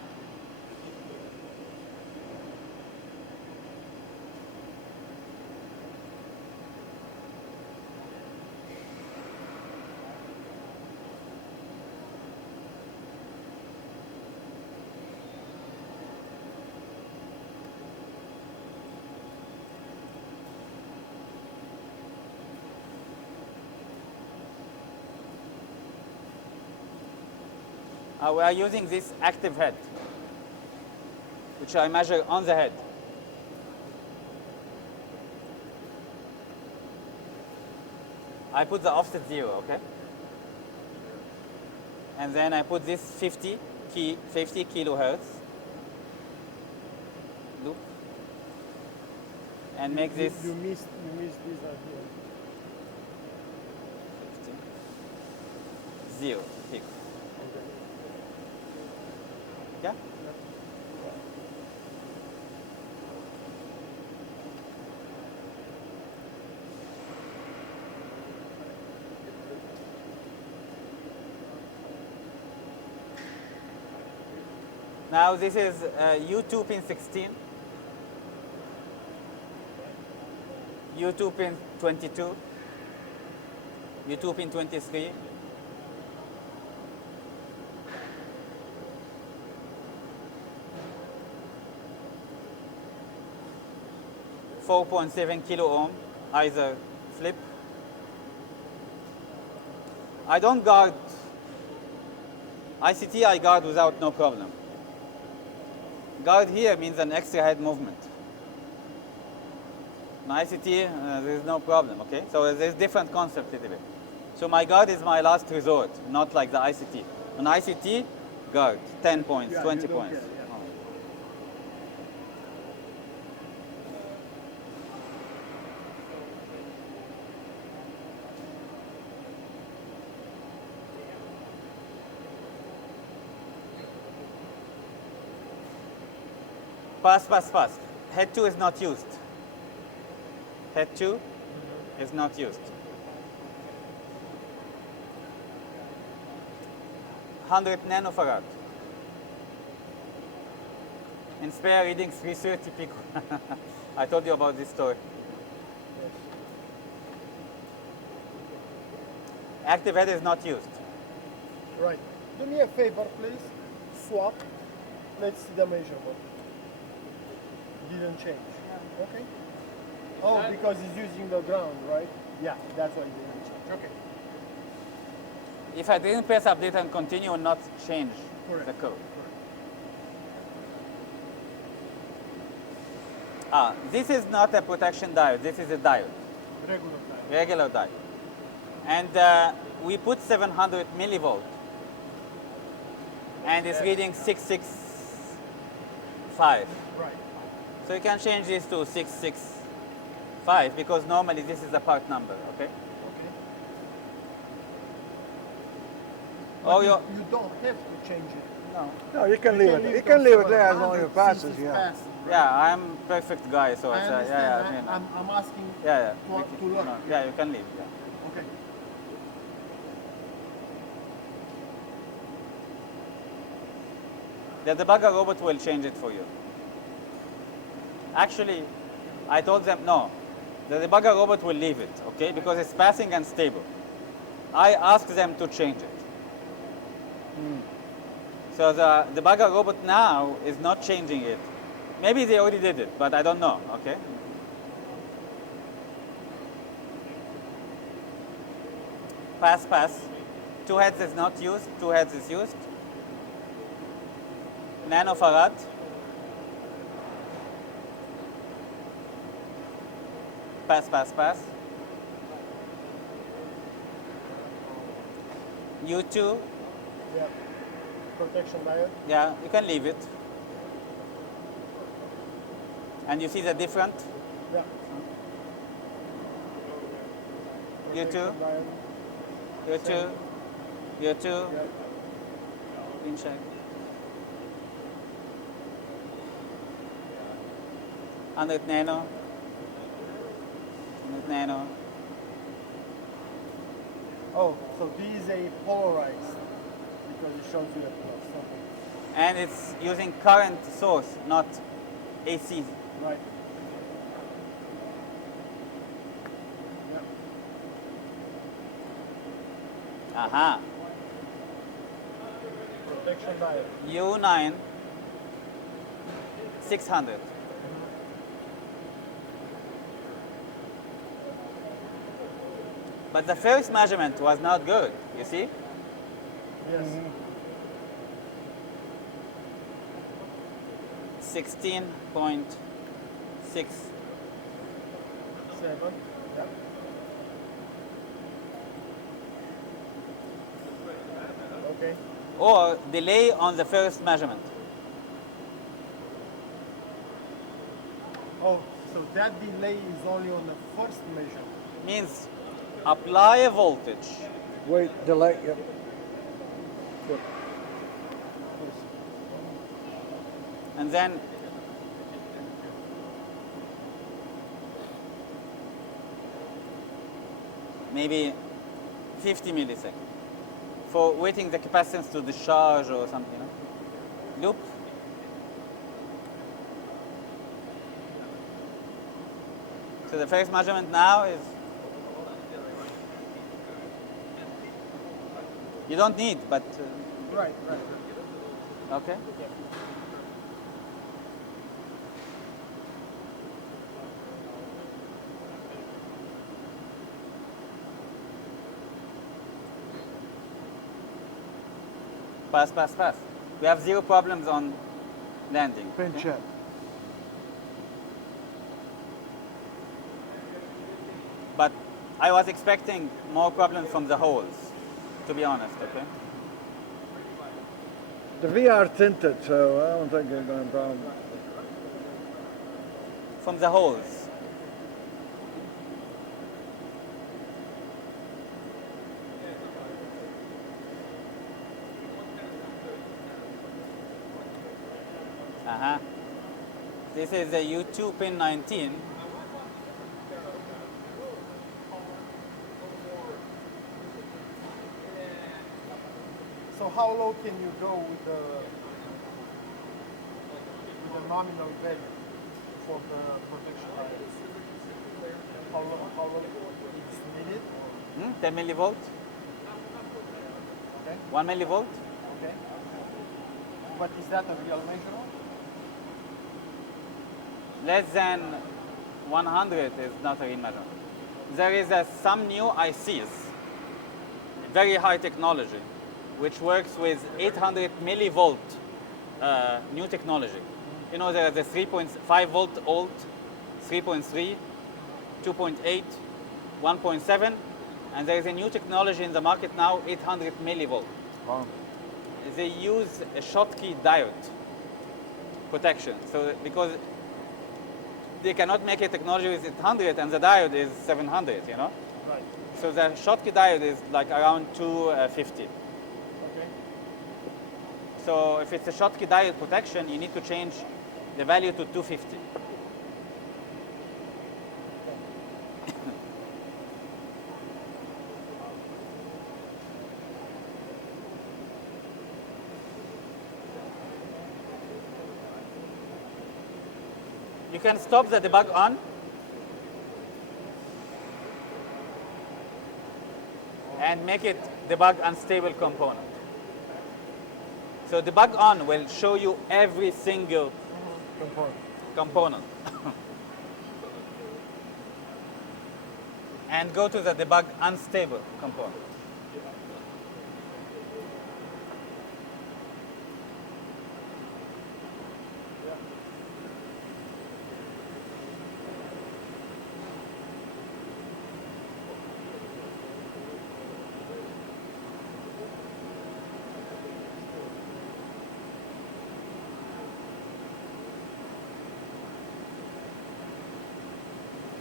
We are using this active head, which I measure on the head. I put the offset 0, okay? and then I put this 50 kilohertz loop, and make this You missed this idea. 50, 0 peak. Yeah. Now this is U2 pin 16, U2 pin 22, U2 pin 23, .7 kilo ohm, either flip. I don't guard, ICT I guard without no problem. Guard here means an extra head movement. In ICT, there is no problem, okay? So there's different concept a little bit. So my guard is my last resort, not like the ICT. On ICT, guard, 10 points, Yeah, 20 you don't points. care, yeah. Pass, pass, pass. Head 2 is not used. Head 2 is not used. 100 nanofarad. In spare reading 330 pico. I told you about this story. Active head is not used. Right. Do me a favor, please. Swap. Let's see the measurement. Didn't change. Okay. Oh, because he's using the ground, right? Yeah, that's why it didn't change. Okay. If I didn't press update and continue, and not change Correct. the code. Correct. This is not a protection diode. This is a diode, Regular time. regular diode. And we put 700 millivolt, and it's reading 665. Right. So you can change this to 665 because normally this is the part number, okay? Okay. Oh, But you you don't have to change it. no. No, you can leave it. You can leave it there as long as it passes, yeah. Yeah, I'm perfect guy, so I it's, understand. yeah, I mean, I'm asking yeah. to learn. No, yeah, you can leave. Yeah. Okay. The debugger robot will change it for you. Actually, I told them no. The debugger robot will leave it, okay, because it's passing and stable. I asked them to change it. So the debugger robot now is not changing it. Maybe they already did it, but I don't know, okay? Pass, pass. 2 heads is not used, 2 heads is used. Nanofarad. Pass, pass, pass. U2, Yeah. Protection diode. yeah, you can leave it. And you see the different? Yeah. You too? Protection diode. U2, U2, Yeah. pin check. 100 nano. 100 nano. Oh, so this is a polarized because it shows you a plus. Okay. And it's using current source, not AC. Right. Yeah. Aha. Protection diode. U9 600. But the first measurement was not good, you see? Yes. 16.6. 7. Yeah. Okay. or delay on the first measurement. Oh, so that delay is only on the first measure. Means apply a voltage, Wait, delay. Yep. Yep. and then maybe 50 milliseconds for waiting the capacitance to discharge or something, Loop. So the first measurement now is, you don't need, but Right. okay. Pass. We have 0 problems on landing. Pin okay? check. But I was expecting more problems from the holes, to be honest, okay? The VR tinted, so I don't think there's going to be a problem. From the holes. This is a U2 pin 19. So how low can you go with the nominal value for the protection lines? How low is needed? 10 millivolt, Okay. 1 millivolt. Okay. But is that a real measurement? Less than 100 is not a real measurement. There is some new ICs, very high technology, which works with 800 millivolt new technology. You know, there is a 3.5 volt old, 3.3, 2.8, 1.7, and there is a new technology in the market now, 800 millivolt. Wow. They use a Schottky diode protection. So because they cannot make a technology with 800 and the diode is 700, you know? Right. So the Schottky diode is like around 250. Okay. So if it's a Schottky diode protection, you need to change the value to 250. You can stop the debug on. And make it debug unstable component. So debug on will show you every single component. And go to the debug unstable component.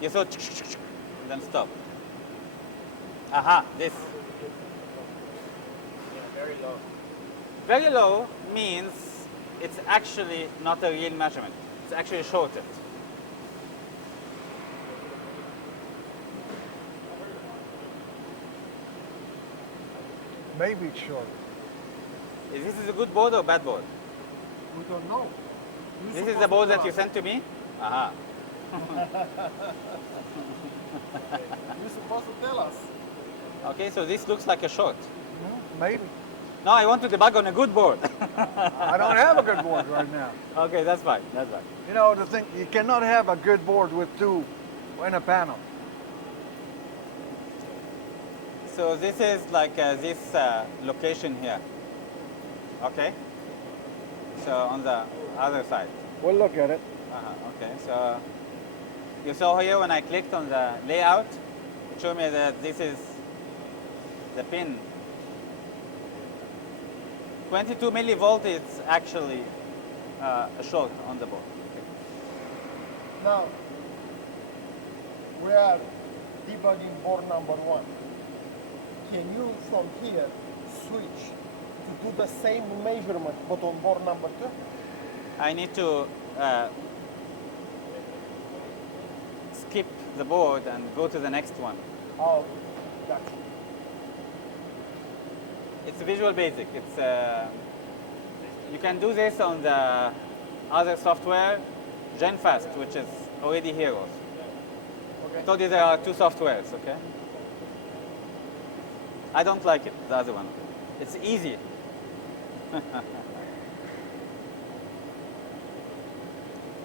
You saw then stop. Aha, this. Very low. Very low means it's actually not a real measurement. It's actually shorted. Maybe it's short. Is this a good board or bad board? We don't know. This is the board that you sent to me? Aha. You're supposed to tell us. Okay, so this looks like a short. Maybe. No, I want to debug on a good board. I don't have a good board right now. Okay, that's fine. That's fine. You know, the thing, you cannot have a good board with two in a panel. So this is like this location here. Okay? So on the other side. We'll look at it. Okay, so you saw here when I clicked on the layout, it showed me that this is the pin. 22 millivolt is actually a short on the board. Now, we are debugging board number 1. Can you from here switch to do the same measurement but on board number 2? I need to skip the board and go to the next one. Oh, gotcha. It's Visual Basic. It's you can do this on the other software, GenFast, which is already here also. Okay. I told you there are 2 softwares, okay? I don't like it, the other one. It's easy.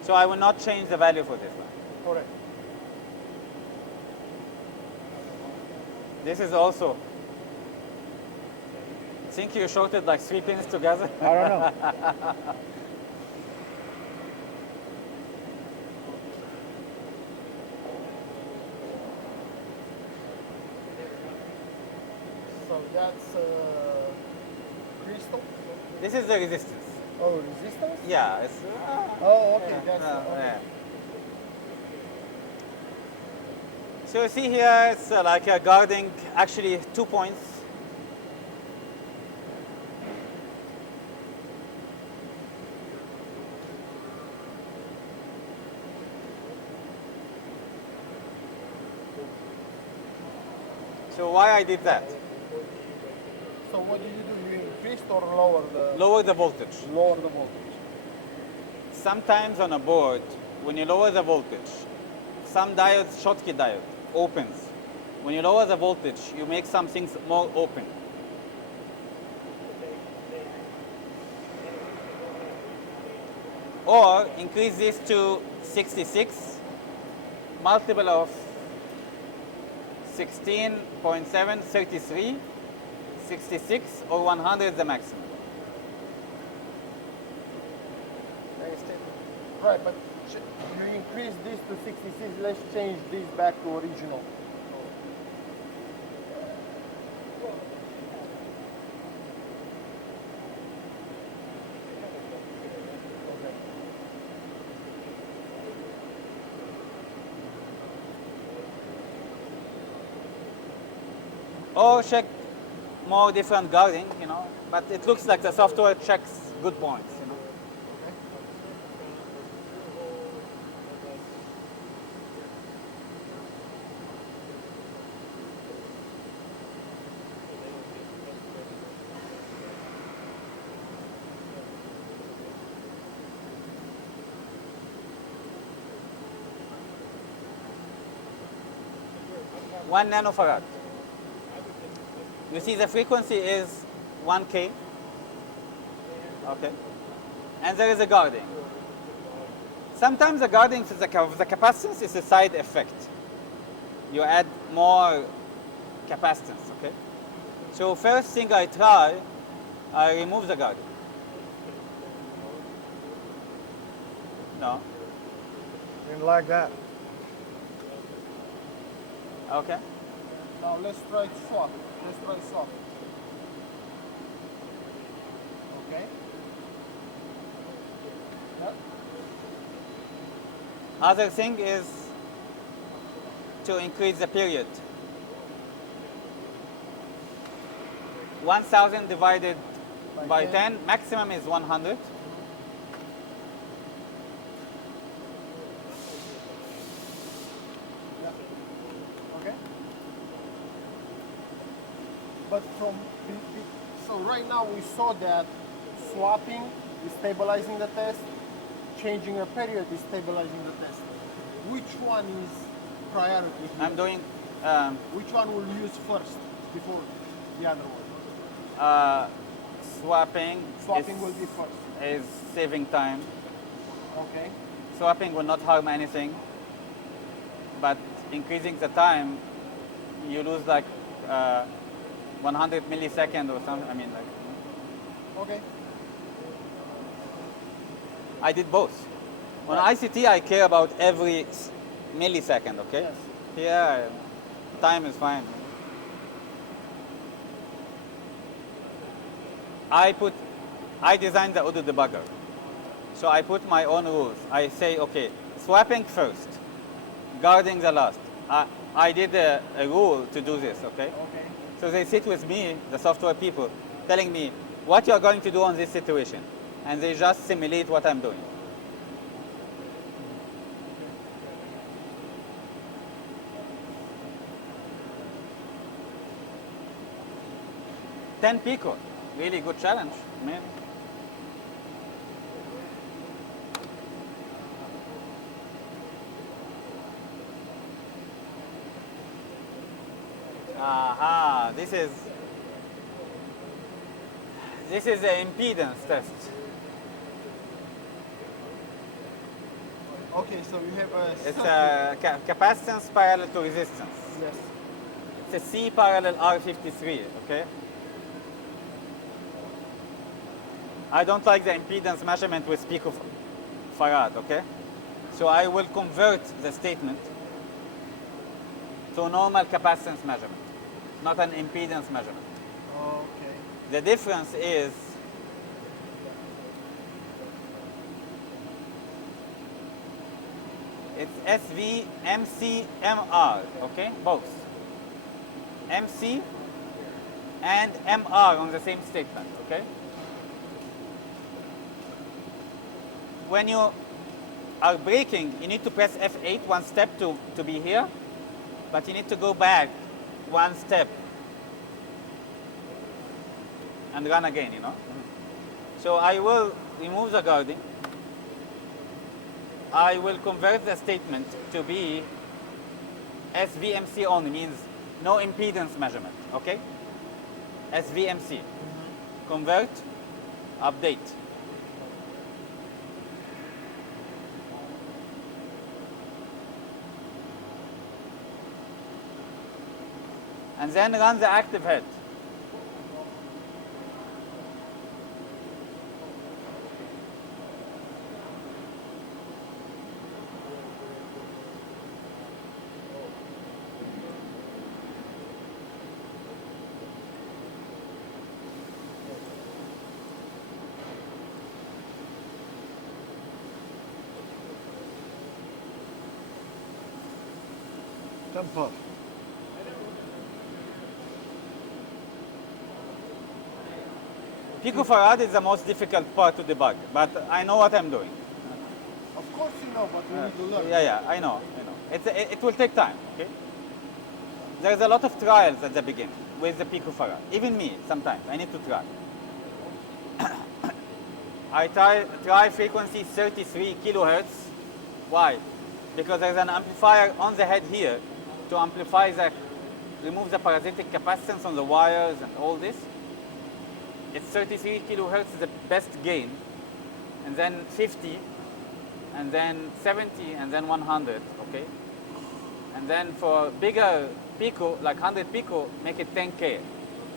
So I will not change the value for this one. Correct. This is also. Think you shorted like 3 pins together? I don't know. So that's crystal. This is the resistance. Oh, resistance. Yeah, it's. Oh, okay. Yeah, That's okay. yeah. So you see here, it's like guarding actually 2 points. So why I did that? So what do? You increase or lower the Lower the voltage. lower the voltage? Sometimes on a board, when you lower the voltage, some diodes, Schottky diode, opens. When you lower the voltage, you make some things more open. Or increase this to 66, multiple of 16.7, 33, 66, or 100 is the maximum. Right, but you increase this to 66. Let's change this back to original. Okay. Or check more different guarding, you know, but it looks like the software checks good points, you know. One nanofarad. You see the frequency is 1K. Okay. And there is a guarding. Sometimes the guarding for the capacitance is a side effect. You add more capacitance, okay? So first thing I try, I remove the guarding. No. Didn't like that. Okay. Now let's try swap. Let's try swap. Okay. Yeah. Other thing is to increase the period. 1000 divided by 10, maximum is 100. Okay. But so right now we saw that swapping is stabilizing the test, changing a period is stabilizing the test. Which one is priority here? I'm doing Which one will use first before the other one? swapping. Swapping is, will be first. is saving time. Okay. Swapping will not harm anything, but increasing the time, you lose like 100 millisecond or something. I mean, like. Okay. I did both. On ICT, I care about every millisecond, okay? Yes. Here, time is fine. I put I designed the auto debugger. So I put my own rules. I say, okay, swapping first, guarding the last. I did a rule to do this, okay? Okay. So they sit with me, the software people, telling me what you're going to do on this situation. And they just simulate what I'm doing. $10 Pico, really good challenge, man. Aha, this is the impedance test. Okay, so you have a It's circuit. a capacitance parallel to resistance. Yes. It's a C parallel R53, okay? I don't like the impedance measurement with picofarad, okay? So I will convert the statement to a normal capacitance measurement, not an impedance measurement. Okay. The difference is it's SV, MC, MR, okay? Both. MC and MR on the same statement, okay? When you are braking, you need to press F8 one step to be here, but you need to go back one step and run again, you know? So I will remove the guarding. I will convert the statement to be SVMC only, means no impedance measurement, okay? SVMC. Convert, update. And then run the active head. Tempo. Picofarad is the most difficult part to debug, but I know what I'm doing. Of course you know, but you need to learn. Yeah, I know. It will take time, okay? There's a lot of trials at the beginning with the picofarad. Even me, sometimes, I need to try. I try frequency 33 kilohertz. Why? Because there's an amplifier on the head here to amplify remove the parasitic capacitance on the wires and all this. It's 33 kilohertz is the best gain, and then 50, and then 70, and then 100, okay? And then for bigger pico, like 100 pico, make it 10K.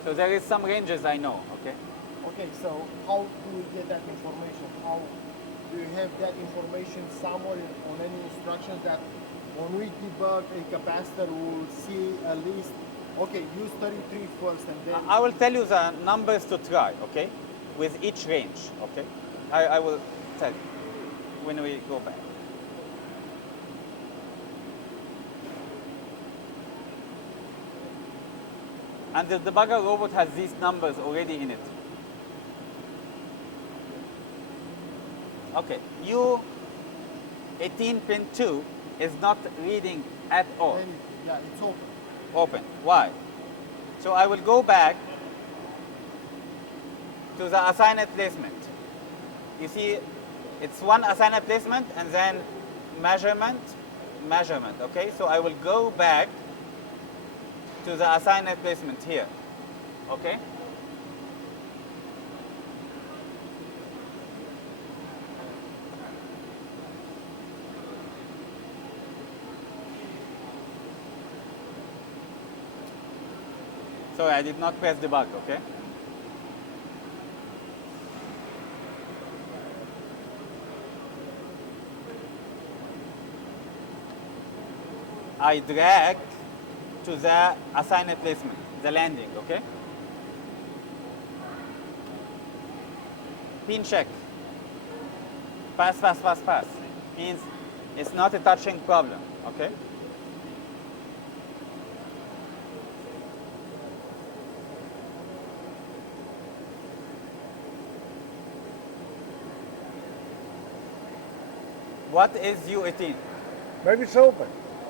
So there is some ranges I know, okay? Okay, so how do we get that information? How do you have that information somewhere on any instructions that when we debug a capacitor, we'll see at least, okay, use 33 first and then... I will tell you the numbers to try, okay? With each range, okay? I will tell you when we go back. And the debugger robot has these numbers already in it. Okay, U18 pin 2 is not reading at all. Yeah, it's open. Open. Why? So I will go back to the assigned placement. You see, it's one assigned placement and then measurement, okay? So I will go back to the assigned placement here, okay? Sorry, I did not press debug, okay? I drag to the assigned placement, the landing, okay? pin check. Pass, pass, pass, pass. Means it's not a touching problem, okay? What is U18? Maybe it's open.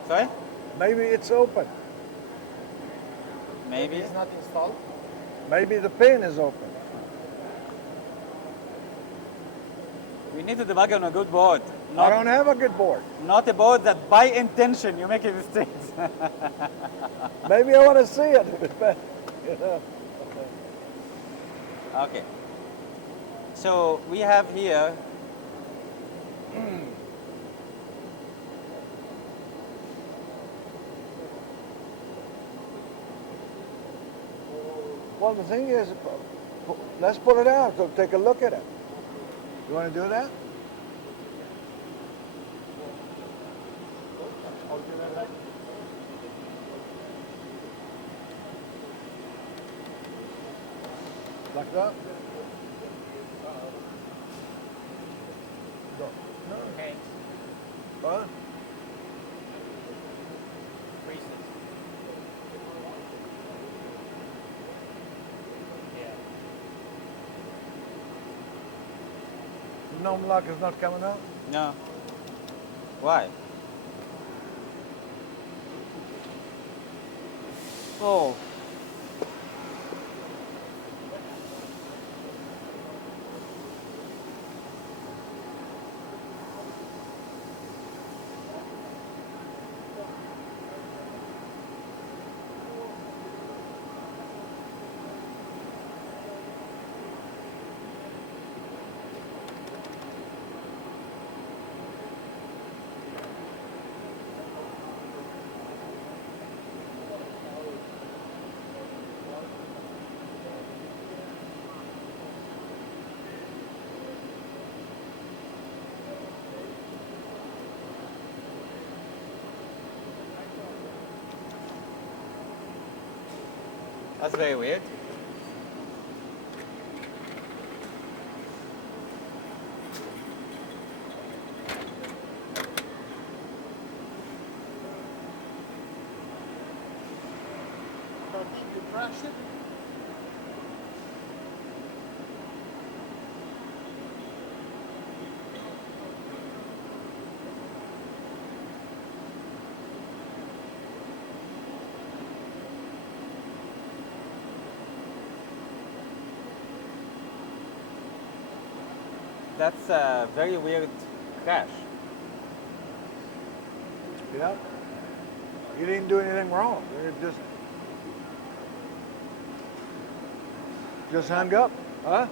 Sorry? Maybe it's open. Maybe. It's not installed. Maybe the pin is open. We need to debug on a good board. I don't have a good board. Not a board that by intention you make mistakes. Maybe I want to see it. You know. Okay. So we have here Well, the thing is, let's put it out. So take a look at it. You want to do that? Like that? Hanks. Huh? Freezes. Yeah. Gnome lock is not coming out? no. Why? Oh. That's very weird. You crashed it. That's a very weird crash. Yeah. You didn't do anything wrong. You just hung up. Huh?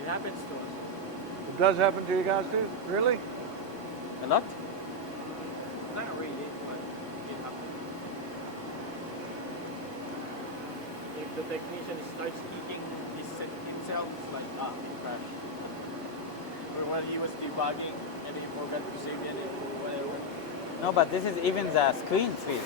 It happens to us. It does happen to you guys too? Really? A lot? Not really, but it happens. If the technician starts eating himself, it's like, it crashed. Or when he was debugging and he forgot to save it or whatever. No, but this is even the screen freeze.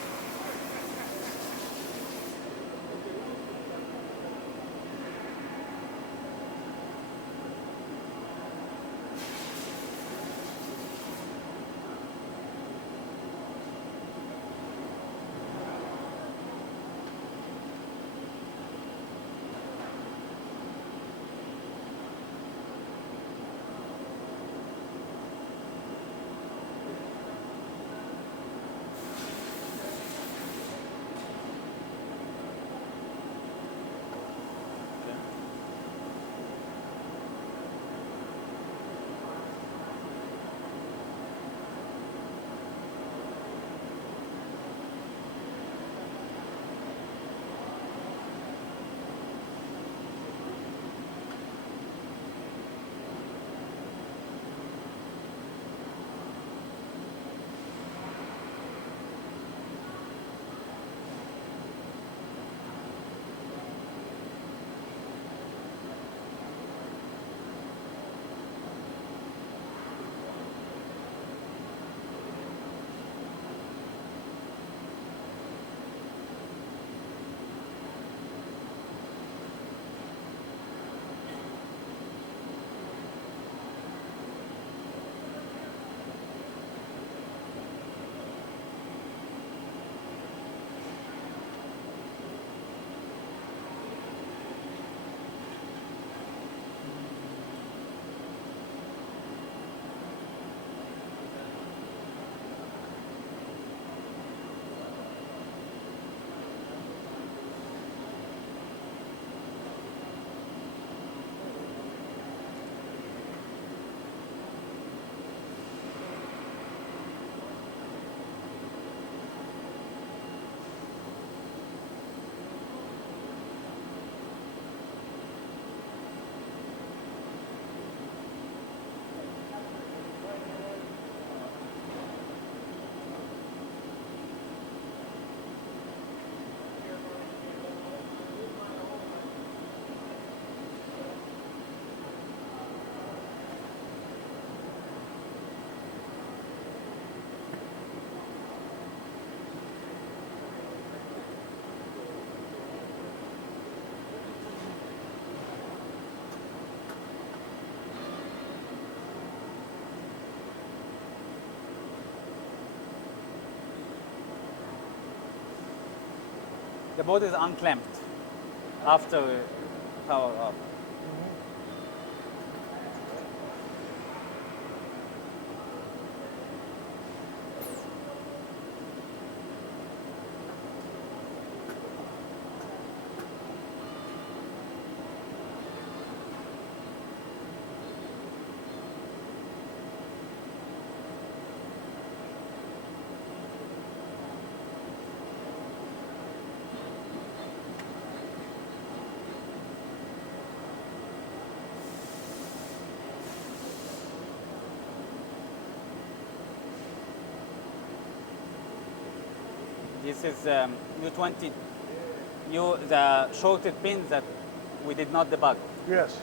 the boat is unclamped after power off. This is U20, the shorted pins that we did not debug. Yes.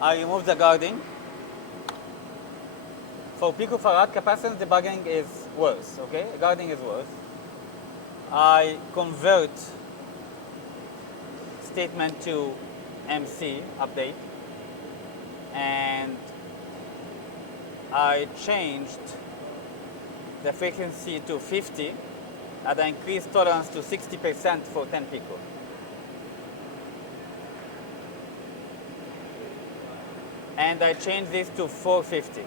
I remove the guarding. For picofarad capacitance, debugging is worse, okay? Guarding is worse. I convert statement to MC update, and I changed the frequency to 50 and I increased tolerance to 60% for 10 pico. And I changed this to 450.